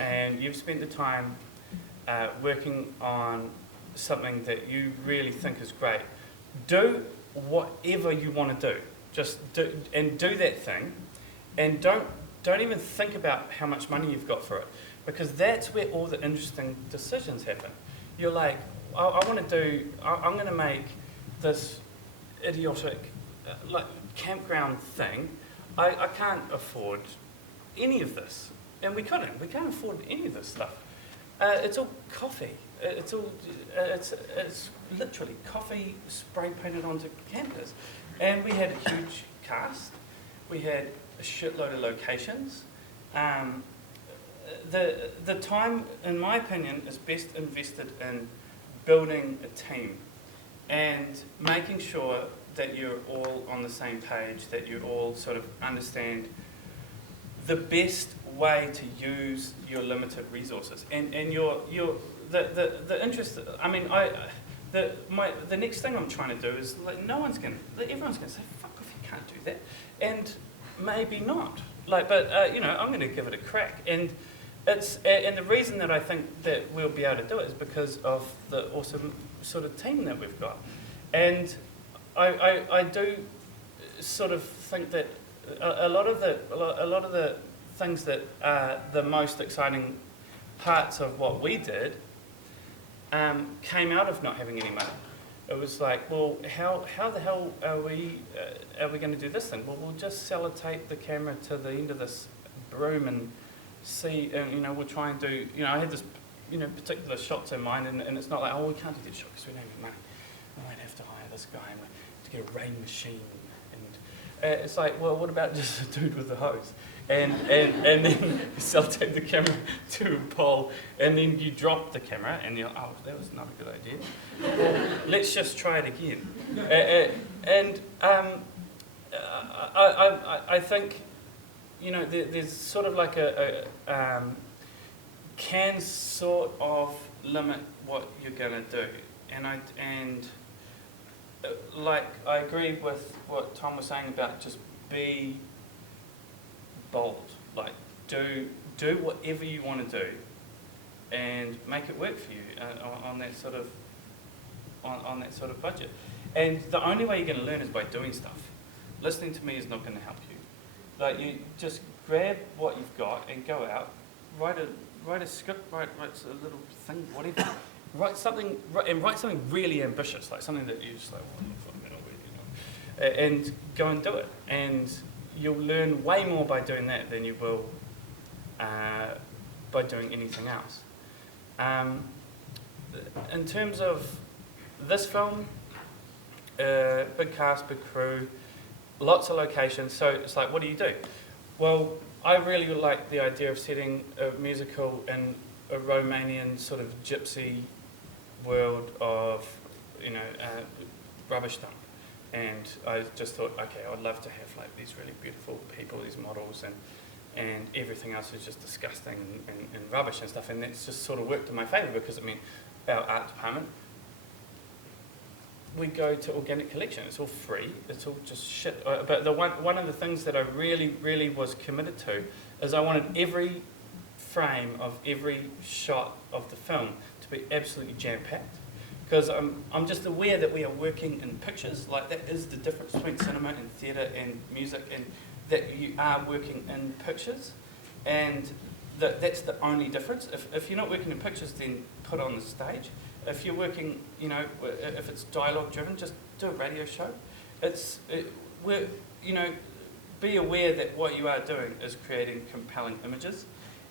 and you've spent the time working on something that you really think is great, do whatever you want to do. Just do that thing, and don't even think about how much money you've got for it. Because that's where all the interesting decisions happen. You're like, I'm going to make this idiotic like campground thing. I can't afford any of this. And we can't afford any of this stuff. It's all coffee. It's literally coffee spray painted onto campers. And we had a huge cast. We had a shitload of locations. The time, in my opinion, is best invested in building a team and making sure that you're all on the same page, that you all sort of understand the best way to use your limited resources. And the interest. I mean, the next thing I'm trying to do is like everyone's going to say, fuck off, you can't do that, and maybe not. like, but you know, I'm going to give it a crack. And the reason that I think that we'll be able to do it is because of the awesome sort of team that we've got. And I do sort of think that a lot of the things that are the most exciting parts of what we did came out of not having any money. It was like, well, how the hell are we going to do this thing? Well, we'll just sellotape the camera to the end of this broom and see, and you know, we'll try and do, you know, I had this, you know, particular shots in mind, and it's not like, oh, we can't do this shot because we don't have money. We might have to hire this guy to get a rain machine, and it's like, well, what about just a dude with a hose? And then you sellotape the camera to a pole, and then you drop the camera, and you're, oh, that was not a good idea. Well, let's just try it again. I think, you know, there's sort of like can sort of limit what you're going to do, and like I agree with what Tom was saying about just be bold, like do whatever you want to do, and make it work for you on that sort of on that sort of budget. And the only way you're going to learn is by doing stuff. Listening to me is not going to help you. Like, you just grab what you've got and go out, write a script, write a little thing, whatever. Write something really ambitious, like something that you're just like, what the fuck, you know, and go and do it. And you'll learn way more by doing that than you will by doing anything else. In terms of this film, big cast, big crew, lots of locations, so it's like, what do you do? Well, I really like the idea of setting a musical in a Romanian sort of gypsy world of, you know, rubbish dump. And I just thought, okay, I'd love to have like these really beautiful people, these models, and everything else is just disgusting and rubbish and stuff. And that's just sort of worked in my favour because, I mean, our art department, we go to organic collection. It's all free. It's all just shit. But one of the things that I really was committed to is I wanted every frame of every shot of the film to be absolutely jam-packed. Because I'm just aware that we are working in pictures. Like, that is the difference between cinema and theatre and music, and that you are working in pictures. And that's the only difference. If you're not working in pictures, then put on the stage. If you're working, you know, if it's dialogue driven, just do a radio show. Be aware that what you are doing is creating compelling images,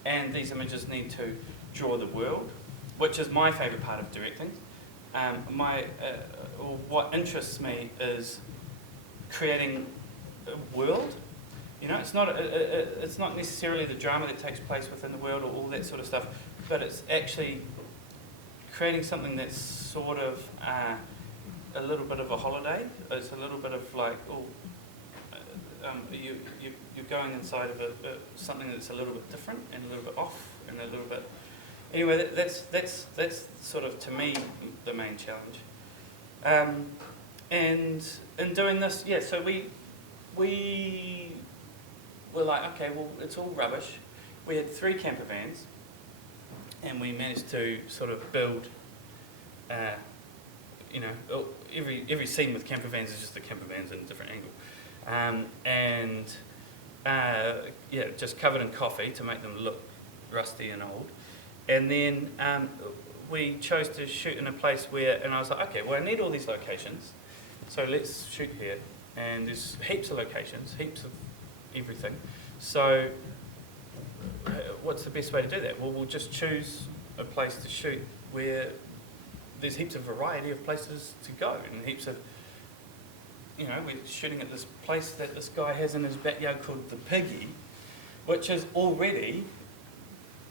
and these images need to draw the world, which is my favourite part of directing. What interests me is creating a world. You know, it's not necessarily the drama that takes place within the world or all that sort of stuff, but it's actually creating something that's sort of a little bit of a holiday. It's a little bit of like, you're going inside of something that's a little bit different and a little bit off and a little bit. Anyway, that's sort of, to me, the main challenge. And in doing this, yeah, so we were like, okay, well, it's all rubbish. We had 3 camper vans, and we managed to sort of build, you know, every scene with camper vans is just the camper vans in a different angle. Yeah, just covered in coffee to make them look rusty and old. And then we chose to shoot in a place where, and I was like, okay, well, I need all these locations, so let's shoot here. And there's heaps of locations, heaps of everything. So what's the best way to do that? Well, we'll just choose a place to shoot where there's heaps of variety of places to go, and heaps of, you know, we're shooting at this place that this guy has in his backyard called the Piggy, which is already,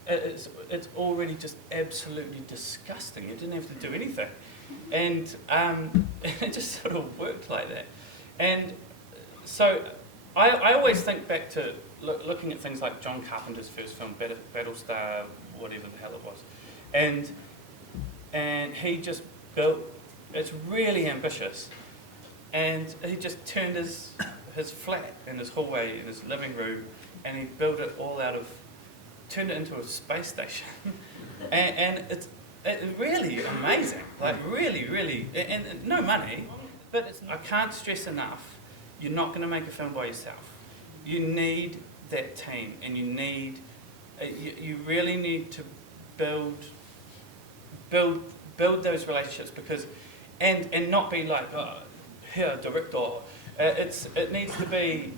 it's already just absolutely disgusting. You didn't have to do anything. And it just sort of worked like that. And so I always think back to looking at things like John Carpenter's first film, Battlestar, whatever the hell it was. And he just built, it's really ambitious. And he just turned his flat and his hallway and his living room and he built it all turned it into a space station, and it's really amazing, like really, and no money, but I can't stress enough, you're not going to make a film by yourself. You need that team, and you really need to build those relationships, because, and not be like, oh, here, director. It needs to be.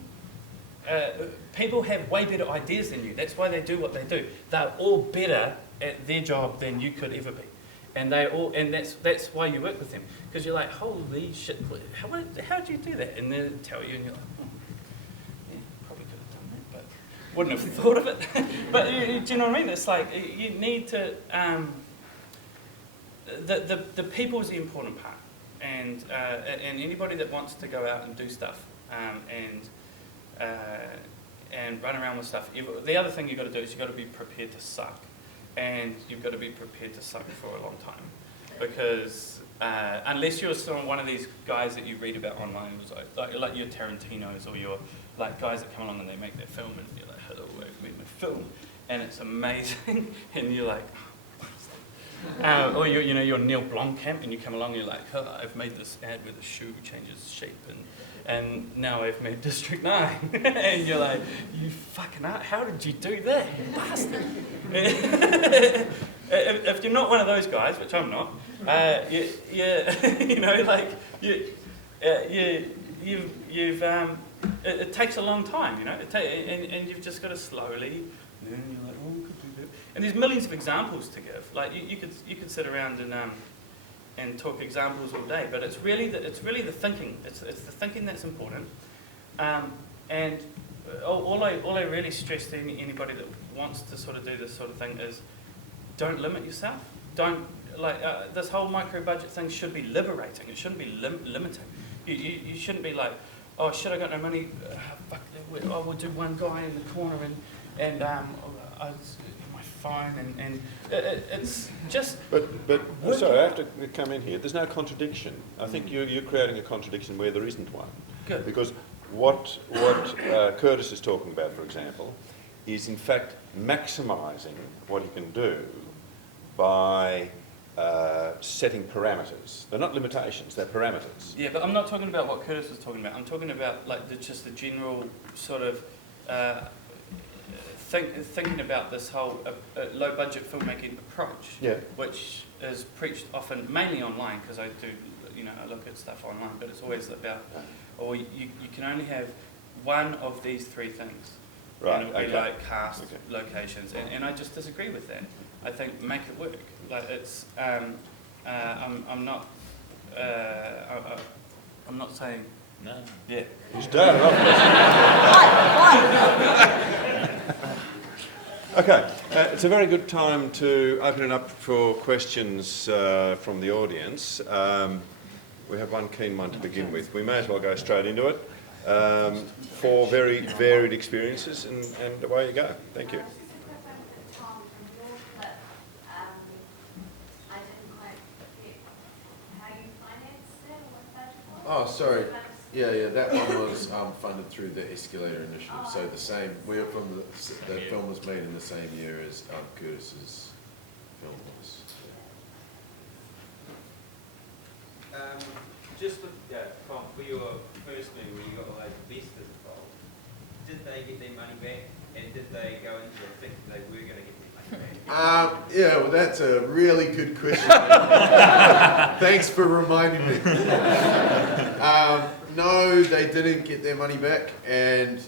People have way better ideas than you. That's why they do what they do. They're all better at their job than you could ever be, and that's why you work with them, because you're like, holy shit, how did you do that? And they'll tell you, and you're like, oh, yeah, probably could have done that, but wouldn't have thought of it. But do you know what I mean? It's like you need to. The people is the important part, and anybody that wants to go out and do stuff and run around with stuff. The other thing you've got to do is you've got to be prepared to suck, and you've got to be prepared to suck for a long time, because unless you're sort of one of these guys that you read about online, like your Tarantinos or your like guys that come along and they make their film, and you're like, hello, I've made my film, and it's amazing, and you're like. Or you're Neil Blomkamp, and you come along and you're like, oh, I've made this ad where the shoe changes shape, and now I've made District 9. And you're like, you fucking art, how did you do that, you bastard? If you're not one of those guys, which I'm not, it takes a long time, and you've just got to slowly learn. You're like, oh, we could do that. And there's millions of examples to give. Like you could sit around and talk examples all day, but it's really the thinking. It's the thinking that's important. And all I really stress to anybody that wants to sort of do this sort of thing is, don't limit yourself. Don't this whole micro budget thing should be liberating. It shouldn't be limiting. You shouldn't be like, oh shit, I got no money. Fuck, we'll do one guy in the corner and my phone and it's just. But sorry, I have to come in here. There's no contradiction. I think you're creating a contradiction where there isn't one. Good. Because what Curtis is talking about, for example, is in fact maximising what he can do by setting parameters. They're not limitations, they're parameters. Yeah, but I'm not talking about what Curtis was talking about. I'm talking about like just the general sort of thinking about this whole low budget filmmaking approach, yeah, which is preached often, mainly online, because I do, I look at stuff online, but it's always about, or you can only have one of these three things. Right. And it would be like cast, locations, and I just disagree with that. I think make it work. Like it's, I'm not saying. No. Yeah. You started off. Okay, it's a very good time to open it up for questions from the audience. We have one keen one to begin with. We may as well go straight into it. 4 very varied experiences, and away you go. Thank you. Oh, sorry. Yeah, that one was funded through the Escalator Initiative. So the same, we're from the film was made in the same year as Curtis's film was. Just for your first movie where you got all those investors involved, did they get their money back, and did they go into it thinking they were going to get their money back? Yeah, well, that's a really good question. Thanks for reminding me. No, they didn't get their money back, and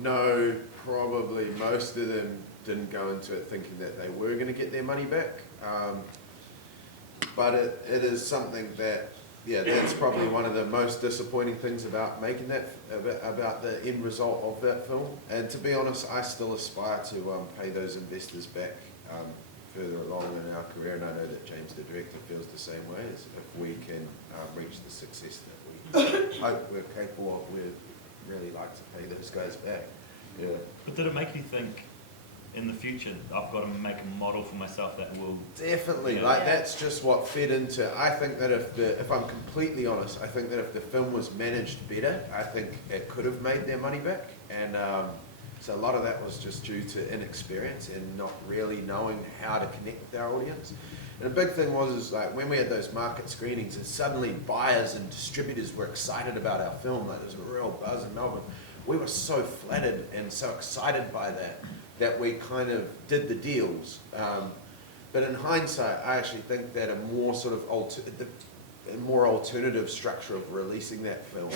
no, probably most of them didn't go into it thinking that they were going to get their money back. But it is something that, that's probably one of the most disappointing things about making that, about the end result of that film. And to be honest, I still aspire to pay those investors back further along in our career, and I know that James, the director, feels the same way. As if we can reach the success that we hope we're capable of, we'd really like to pay those guys back. Yeah. But did it make you think, in the future, I've got to make a model for myself that will... Definitely, that's just what fed into... I think that if I'm completely honest, I think that if the film was managed better, I think it could have made their money back. And So a lot of that was just due to inexperience and not really knowing how to connect with our audience. And a big thing was like when we had those market screenings and suddenly buyers and distributors were excited about our film, like there was a real buzz in Melbourne. We were so flattered and so excited by that we kind of did the deals. But in hindsight, I actually think that a more sort of alternative structure of releasing that film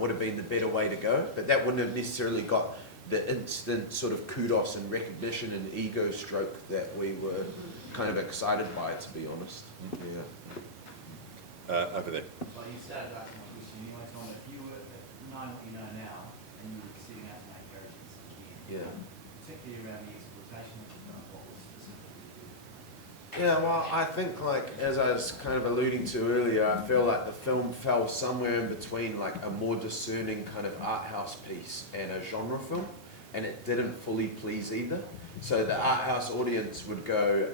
would have been the better way to go. But that wouldn't have necessarily got the instant sort of kudos and recognition and ego stroke that we were kind of excited by, to be honest. Yeah. Over there. Well, you started asking my question anyway, Tom. If you were knowing what you know now and you were setting out to make characters again, Yeah. particularly around the exploitation of the film, what was specifically? Yeah, well, I think like, as I was kind of alluding to earlier, I feel like the film fell somewhere in between like a more discerning kind of art house piece and a genre film, and it didn't fully please either. So the art house audience would go,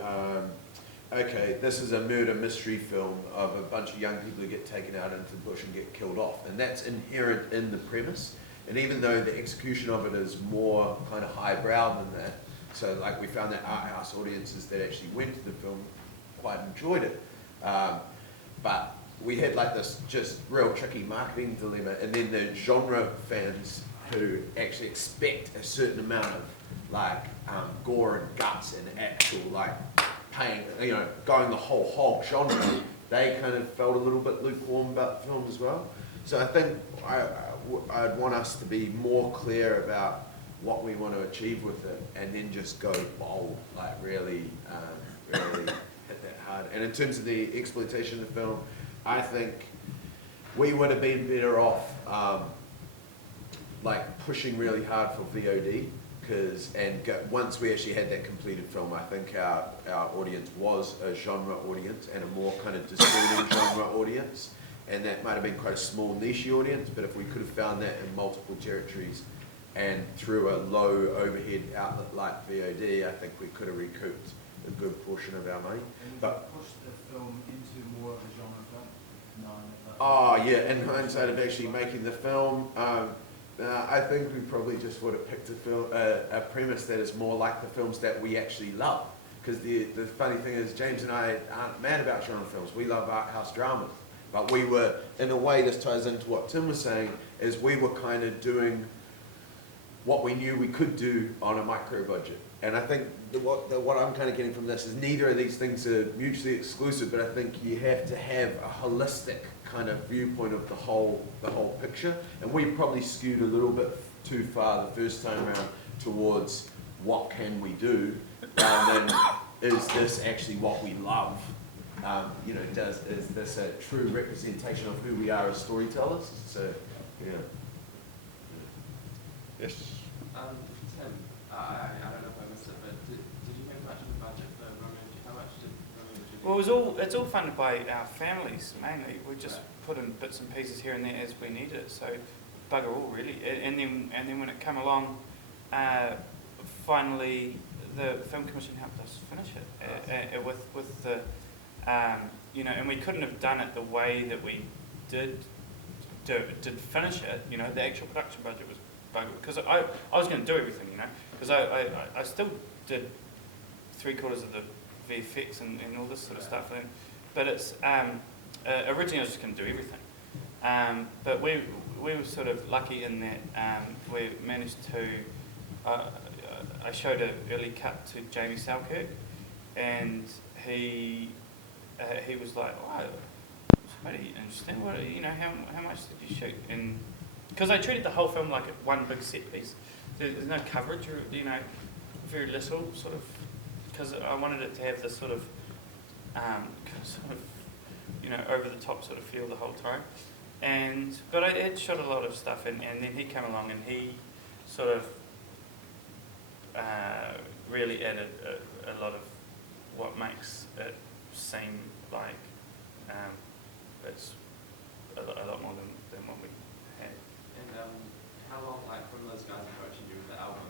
okay, this is a murder mystery film of a bunch of young people who get taken out into the bush and get killed off, and that's inherent in the premise. And even though the execution of it is more kind of highbrow than that, so like we found that art house audiences that actually went to the film quite enjoyed it. But we had like this just real tricky marketing dilemma, and then the genre fans who actually expect a certain amount of like gore and guts and actual like paying, you know, going the whole hog genre, they kind of felt a little bit lukewarm about the film as well. So I think I'd want us to be more clear about what we want to achieve with it, and then just go bold, like really hit that hard. And in terms of the exploitation of the film, I think we would have been better off like pushing really hard for VOD, once we actually had that completed film, I think our audience was a genre audience and a more kind of discerning genre audience, and that might have been quite a small niche audience, but if we could have found that in multiple territories and through a low overhead outlet like VOD, I think we could have recouped a good portion of our money. And But push the film into more of a genre film, knowing that. oh yeah, in hindsight of actually making the film, I think we probably just would have picked a premise that is more like the films that we actually love. Because the funny thing is, James and I aren't mad about genre films. We love art house dramas. But we were, in a way, this ties into what Tim was saying, is we were kind of doing what we knew we could do on a micro budget. And I think what I'm kind of getting from this is neither of these things are mutually exclusive, but I think you have to have a holistic kind of viewpoint of the whole picture. And we probably skewed a little bit too far the first time around towards what can we do, rather than is this actually what we love? You know, is this a true representation of who we are as storytellers? So, yeah. Yes. Tim, I don't know if I missed it, but did you have much of a budget for Romeo? How much did Romeo do? Well, it's all funded by our families mainly. We just put in bits and pieces here and there as we need it. So bugger all really. And then when it came along, finally the film commission helped us finish it with the you know, and we couldn't have done it the way that we did finish it. You know, the actual production budget was bugger because I was going to do everything. You know, because I still did 3/4 of the VFX and all this sort of stuff. But it's originally I was just going to do everything. But we were sort of lucky in that we managed to. I showed an early cut to Jamie Selkirk, and he was like, "Oh, it's pretty interesting. What, you know, how much did you shoot?" And because I treated the whole film like one big set piece, there's no coverage, or you know, very little sort of, because I wanted it to have this sort of, you know, over the top sort of feel the whole time. But I had shot a lot of stuff, and then he came along and he sort of really added a lot of what makes it seem like it's a lot more than what we had. And how long, like, from those guys approaching you with the album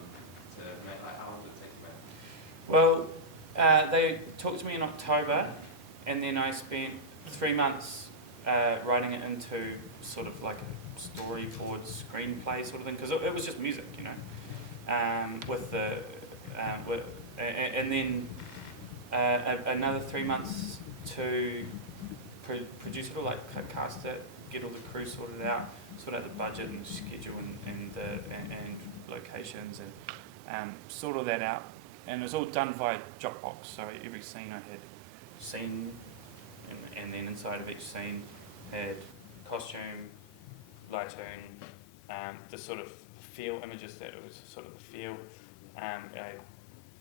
to make, like, how long did it take you back? Well, they talked to me in October, and then I spent 3 months writing it into sort of like a storyboard screenplay sort of thing, because it was just music, you know. with the and then another 3 months to produce it all, like cast it, get all the crew sorted out, sort out the budget and schedule and locations and sort all that out. And it was all done via Dropbox, so every scene I had scene, and then inside of each scene had costume, lighting, the sort of feel images that it was sort of the feel,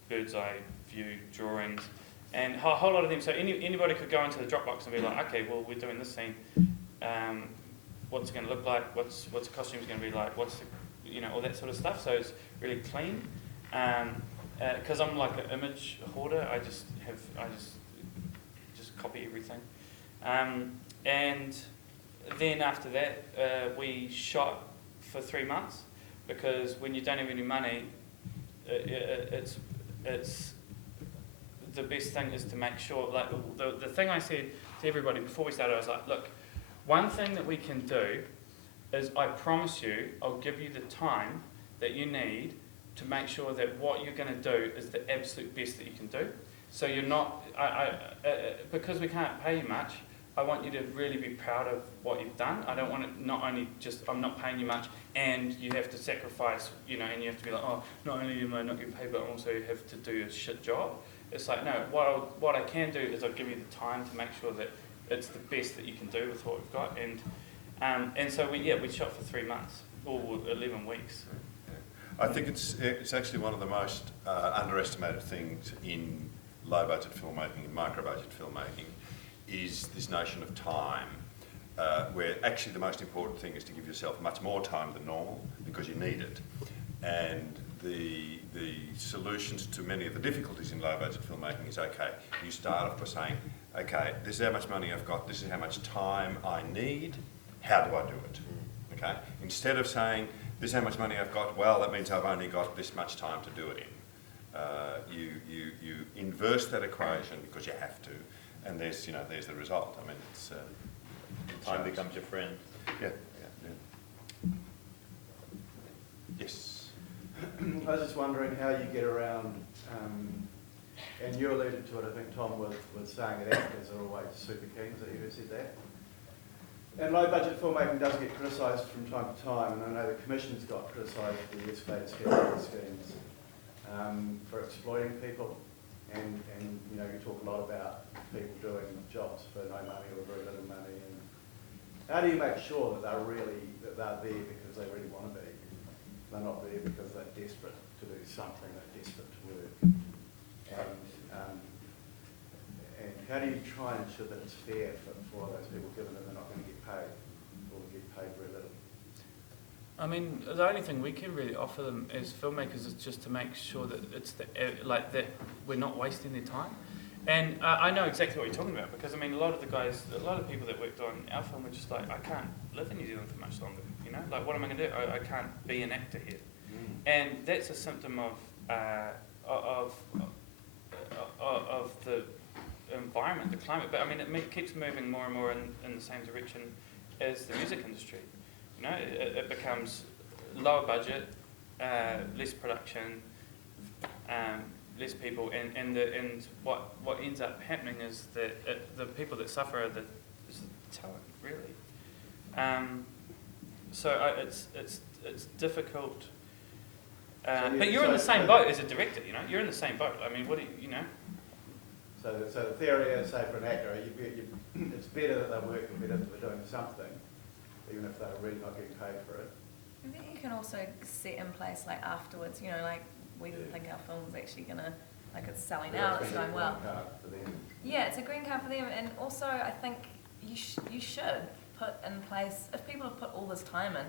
bird's eye view drawings, and a whole lot of them. So anybody could go into the Dropbox and be like, okay, well, we're doing this scene. What's it going to look like? What's the costumes going to be like? What's the, all that sort of stuff. So it's really clean. Because I'm like an image hoarder, I just copy everything. And then after that, we shot for 3 months, because when you don't have any money, it's the best thing is to make sure, like the thing I said to everybody before we started, I was like, look, one thing that we can do is, I promise you, I'll give you the time that you need to make sure that what you're going to do is the absolute best that you can do. So you're not, because we can't pay you much, I want you to really be proud of what you've done. I don't want it not only just, I'm not paying you much and you have to sacrifice, and you have to be like, oh, not only am I not getting paid, but I also have to do a shit job. It's like, no, what I can do is I'll give you the time to make sure that it's the best that you can do with what we've got. And so we shot for 3 months, or 11 weeks. I think it's actually one of the most underestimated things in low-budget filmmaking and micro-budget filmmaking is this notion of time, where actually the most important thing is to give yourself much more time than normal, because you need it. And the solutions to many of the difficulties in low-budget filmmaking is, okay, you start off by saying, okay, this is how much money I've got, this is how much time I need, how do I do it? Okay? Instead of saying, this is how much money I've got, well, that means I've only got this much time to do it in. You inverse that equation because you have to, and there's the result. I mean, it's Time becomes your friend. yeah. Yes. I was just wondering how you get around, and you alluded to it, I think Tom was saying that actors are always super keen, so you said that. And low budget filmmaking does get criticised from time to time, and I know the Commission's got criticised for the escalated scheduling schemes for exploiting people, and you talk a lot about people doing jobs for no money or very little money, and how do you make sure that they're there because they really want to be? They're not there because they're desperate to do something, they're desperate to work. And how do you try and ensure that it's fair for those people, given that they're not going to get paid or get paid very little? I mean, the only thing we can really offer them as filmmakers is just to make sure that it's that we're not wasting their time. And I know exactly what you're talking about, because I mean, a lot of people that worked on our film were just like, I can't live in New Zealand for much longer. Like, what am I going to do? I can't be an actor here. And that's a symptom of the environment, the climate. But I mean, it keeps moving more and more in the same direction as the music industry. It becomes lower budget, less production, less people, and what ends up happening is that the people that suffer is the talent, really. So it's difficult. But you're in the same boat as a director, You're in the same boat. I mean, what do you know? So the theory is, say, for an actor, it's better that they're working better if they're doing something, even if they're really not getting paid for it. I think you can also set in place, like, afterwards, like, we didn't think our film was actually going to, like, it's selling out, it's going well. Yeah, it's a green card for them. And also, I think you should put in place, if people have put all this time in,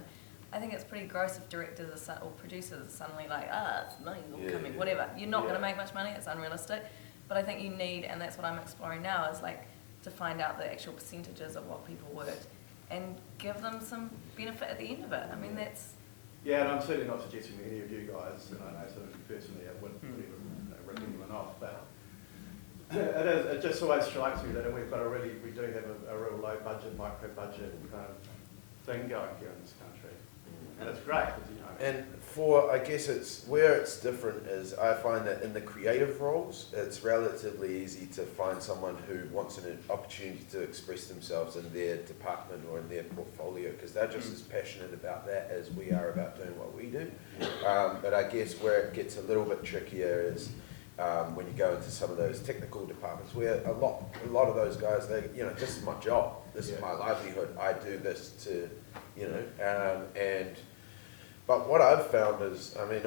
I think it's pretty gross if directors or producers are suddenly like, it's money's all coming, whatever. You're not going to make much money, it's unrealistic. But I think you need, and that's what I'm exploring now, is like to find out the actual percentages of what people worked and give them some benefit at the end of it. I mean, that's... Yeah, and I'm certainly not suggesting that any of you guys, and I know some of you personally, I wouldn't even rip anyone off, but it just always strikes me that we do have a real low budget, micro budget kind of thing going here in this country. And it's great, because And for, I guess it's where it's different is I find that in the creative roles, it's relatively easy to find someone who wants an opportunity to express themselves in their department or in their portfolio, because they're just as passionate about that as we are about doing what we do. But I guess where it gets a little bit trickier is when you go into some of those technical departments, where a lot of those guys, they, you know, this is my job, this is my livelihood, I do this to, you know, but what I've found is, I mean,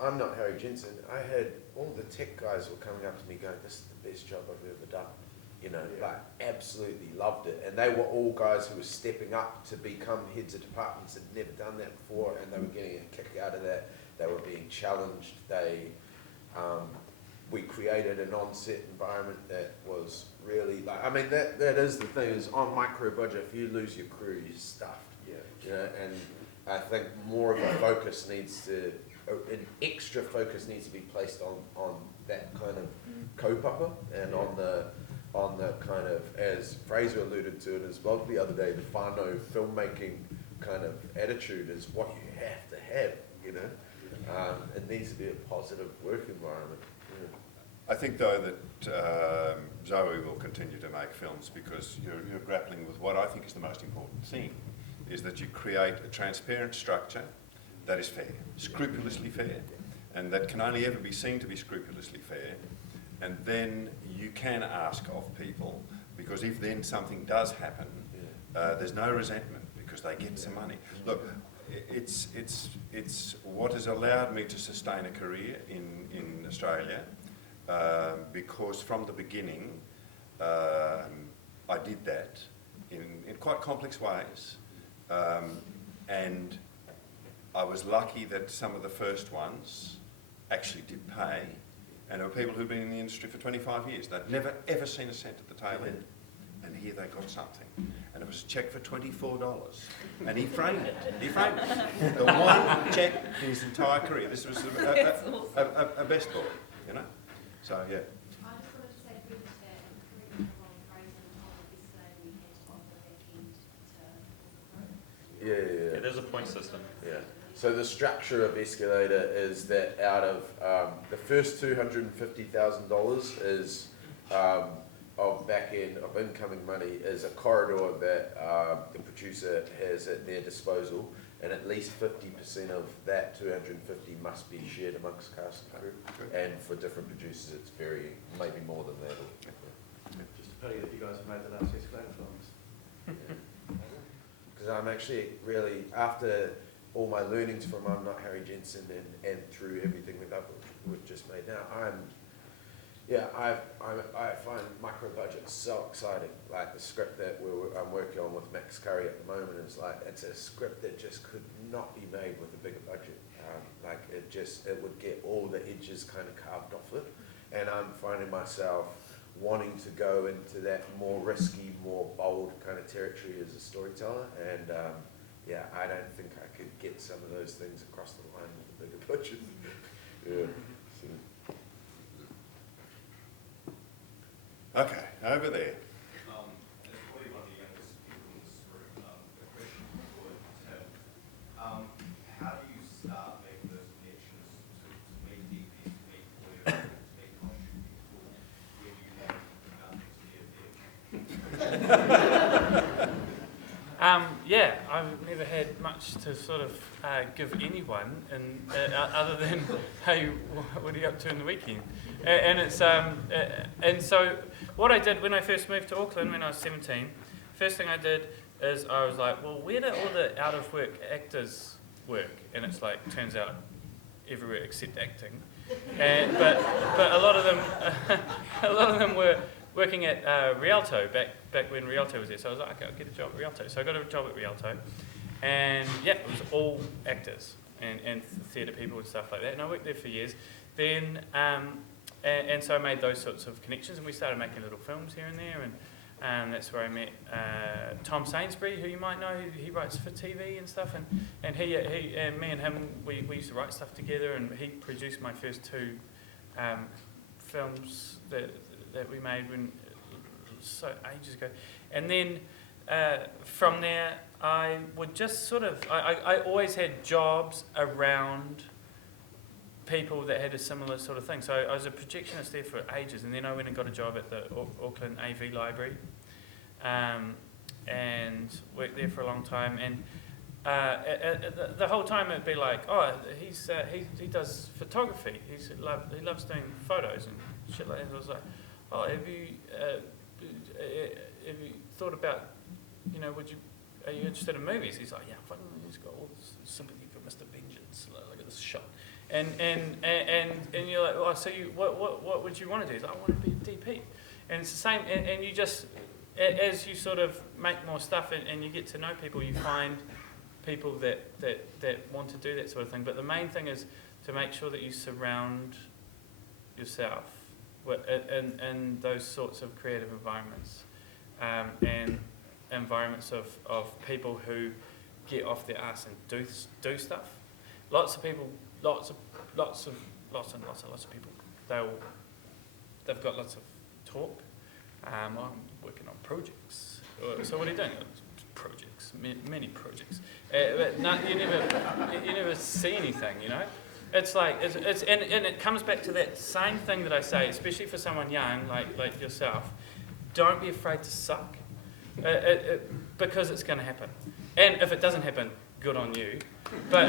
I'm not Harry Jensen. I had all the tech guys were coming up to me going, "This is the best job I've ever done." You know, like absolutely loved it. And they were all guys who were stepping up to become heads of departments that had never done that before, and they were getting a kick out of that. They were being challenged. We created an on-set environment that was really like, I mean, that is the thing, is on micro budget, if you lose your crew, you're stuffed. Yeah. You know, and I think more of a focus needs to, an extra focus needs to be placed on that kind of kaupapa and on the kind of, as Fraser alluded to in his blog the other day, the whānau filmmaking kind of attitude is what you have to have, you know. It needs to be a positive work environment. I think, though, that Zoe will continue to make films because you're grappling with what I think is the most important thing, is that you create a transparent structure that is fair, scrupulously fair, and that can only ever be seen to be scrupulously fair. And then you can ask of people, because if then something does happen, there's no resentment because they get some money. Look, it's what has allowed me to sustain a career in Australia. Because from the beginning, I did that in quite complex ways, and I was lucky that some of the first ones actually did pay, and there were people who'd been in the industry for 25 years. They'd never ever seen a cent at the tail end, and here they got something, and it was a cheque for $24, and he framed it. He framed it. The one cheque in his entire career. This was a best boy, you know. So, yeah. I just wanted to say good to Rolf, Fraser and Tom yesterday we had on the back end to Yeah, there's a point system. Yeah. So the structure of Escalator is that out of the first $250,000 is of back end of incoming money is a corridor that the producer has at their disposal, and at least 50% of that 250 must be shared amongst cast and crew. And for different producers, it's varying, maybe more than that. Just a pity that you guys have made the last Escalator films. Because I'm actually really, after all my learnings from I'm Not Harry Jensen and through everything that we've just made now, I find micro budgets so exciting. Like the script that I'm working on with Max Curry at the moment is like, it's a script that just could not be made with a bigger budget. It would get all the edges kind of carved off it. And I'm finding myself wanting to go into that more risky, more bold kind of territory as a storyteller. And I don't think I could get some of those things across the line with a bigger budget. Yeah. Okay, over there. As probably one of the youngest people in this room, a question for Tim. How do you start making those connections to meet DPs, to meet lawyers, to meet costume people, when you have nothing to I've never had much to sort of give anyone, other than, hey, what are you up to in the weekend? And so what I did when I first moved to Auckland when I was 17, first thing I did is I was like, well, where do all the out of work actors work? And it's like, turns out everywhere except acting. But a lot of them were working at Rialto back when Rialto was there. So I was like, okay, I'll get a job at Rialto. So I got a job at Rialto, and it was all actors and theatre people and stuff like that. And I worked there for years. Then and so I made those sorts of connections, and we started making little films here and there, and that's where I met Tom Sainsbury, who you might know. He writes for TV and stuff, and he and me and him, we used to write stuff together, and he produced my first two films that we made so ages ago. And then from there, I would just sort of, I always had jobs around people that had a similar sort of thing. So I was a projectionist there for ages, and then I went and got a job at the Auckland AV Library, and worked there for a long time. And the whole time it'd be like, oh, he does photography. He loves doing photos and shit like that. I was like, oh, have you thought about, are you interested in movies? He's like, yeah, fucking, he's got all this sympathy for Mr. Vengeance. Look at this shot. And you're like, oh, so what would you want to do? He's like, I want to be a DP. And it's the same. And you just, as you sort of make more stuff and you get to know people, you find people that want to do that sort of thing. But the main thing is to make sure that you surround yourself in those sorts of creative environments, and environments of people who get off their ass and do stuff. Lots of people, lots of people. They've got lots of talk. I'm working on projects. So what are you doing? Projects, many projects. But no, you never see anything, It's like and it comes back to that same thing that I say, especially for someone young like yourself. Don't be afraid to suck, because it's going to happen. And if it doesn't happen, good on you. But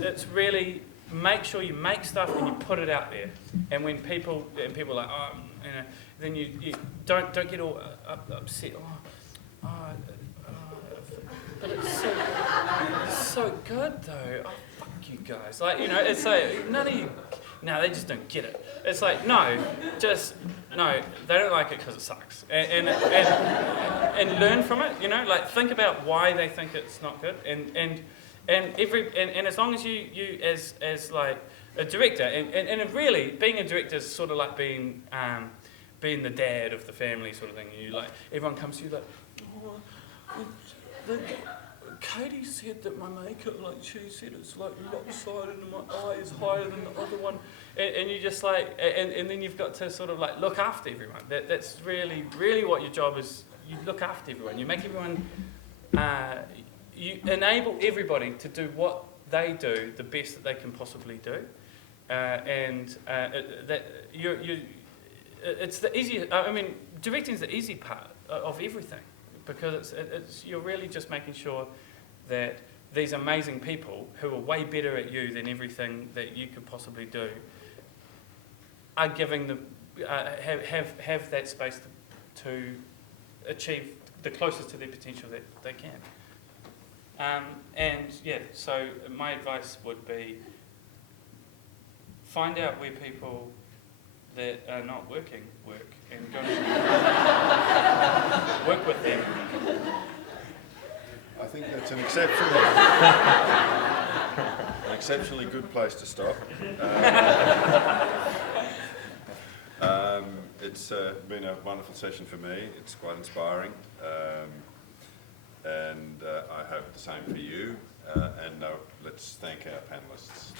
it's really make sure you make stuff and you put it out there. And when people are like, oh, then you don't get all upset. But it's so good though. Oh, fuck you guys. It's like none of you. No, they just don't get it. It's like no, they don't like it because it sucks, and learn from it. Think about why they think it's not good, and as long as you as like a director, and really being a director is sort of like being the dad of the family sort of thing. Everyone comes to you like, oh, Katie said that my makeup, she said it's lopsided and my eye is higher than the other one. And you just and then you've got to sort of look after everyone. That's really, really what your job is. You look after everyone. You make everyone, you enable everybody to do what they do the best that they can possibly do. It's the easiest, directing's the easy part of everything. Because you're really just making sure that these amazing people who are way better at you than everything that you could possibly do are giving them have that space to achieve the closest to their potential that they can. So my advice would be find out where people that are not working work and go work with them. I think that's an exceptionally good place to stop. It's been a wonderful session for me. It's quite inspiring, and I hope the same for you. And let's thank our panellists.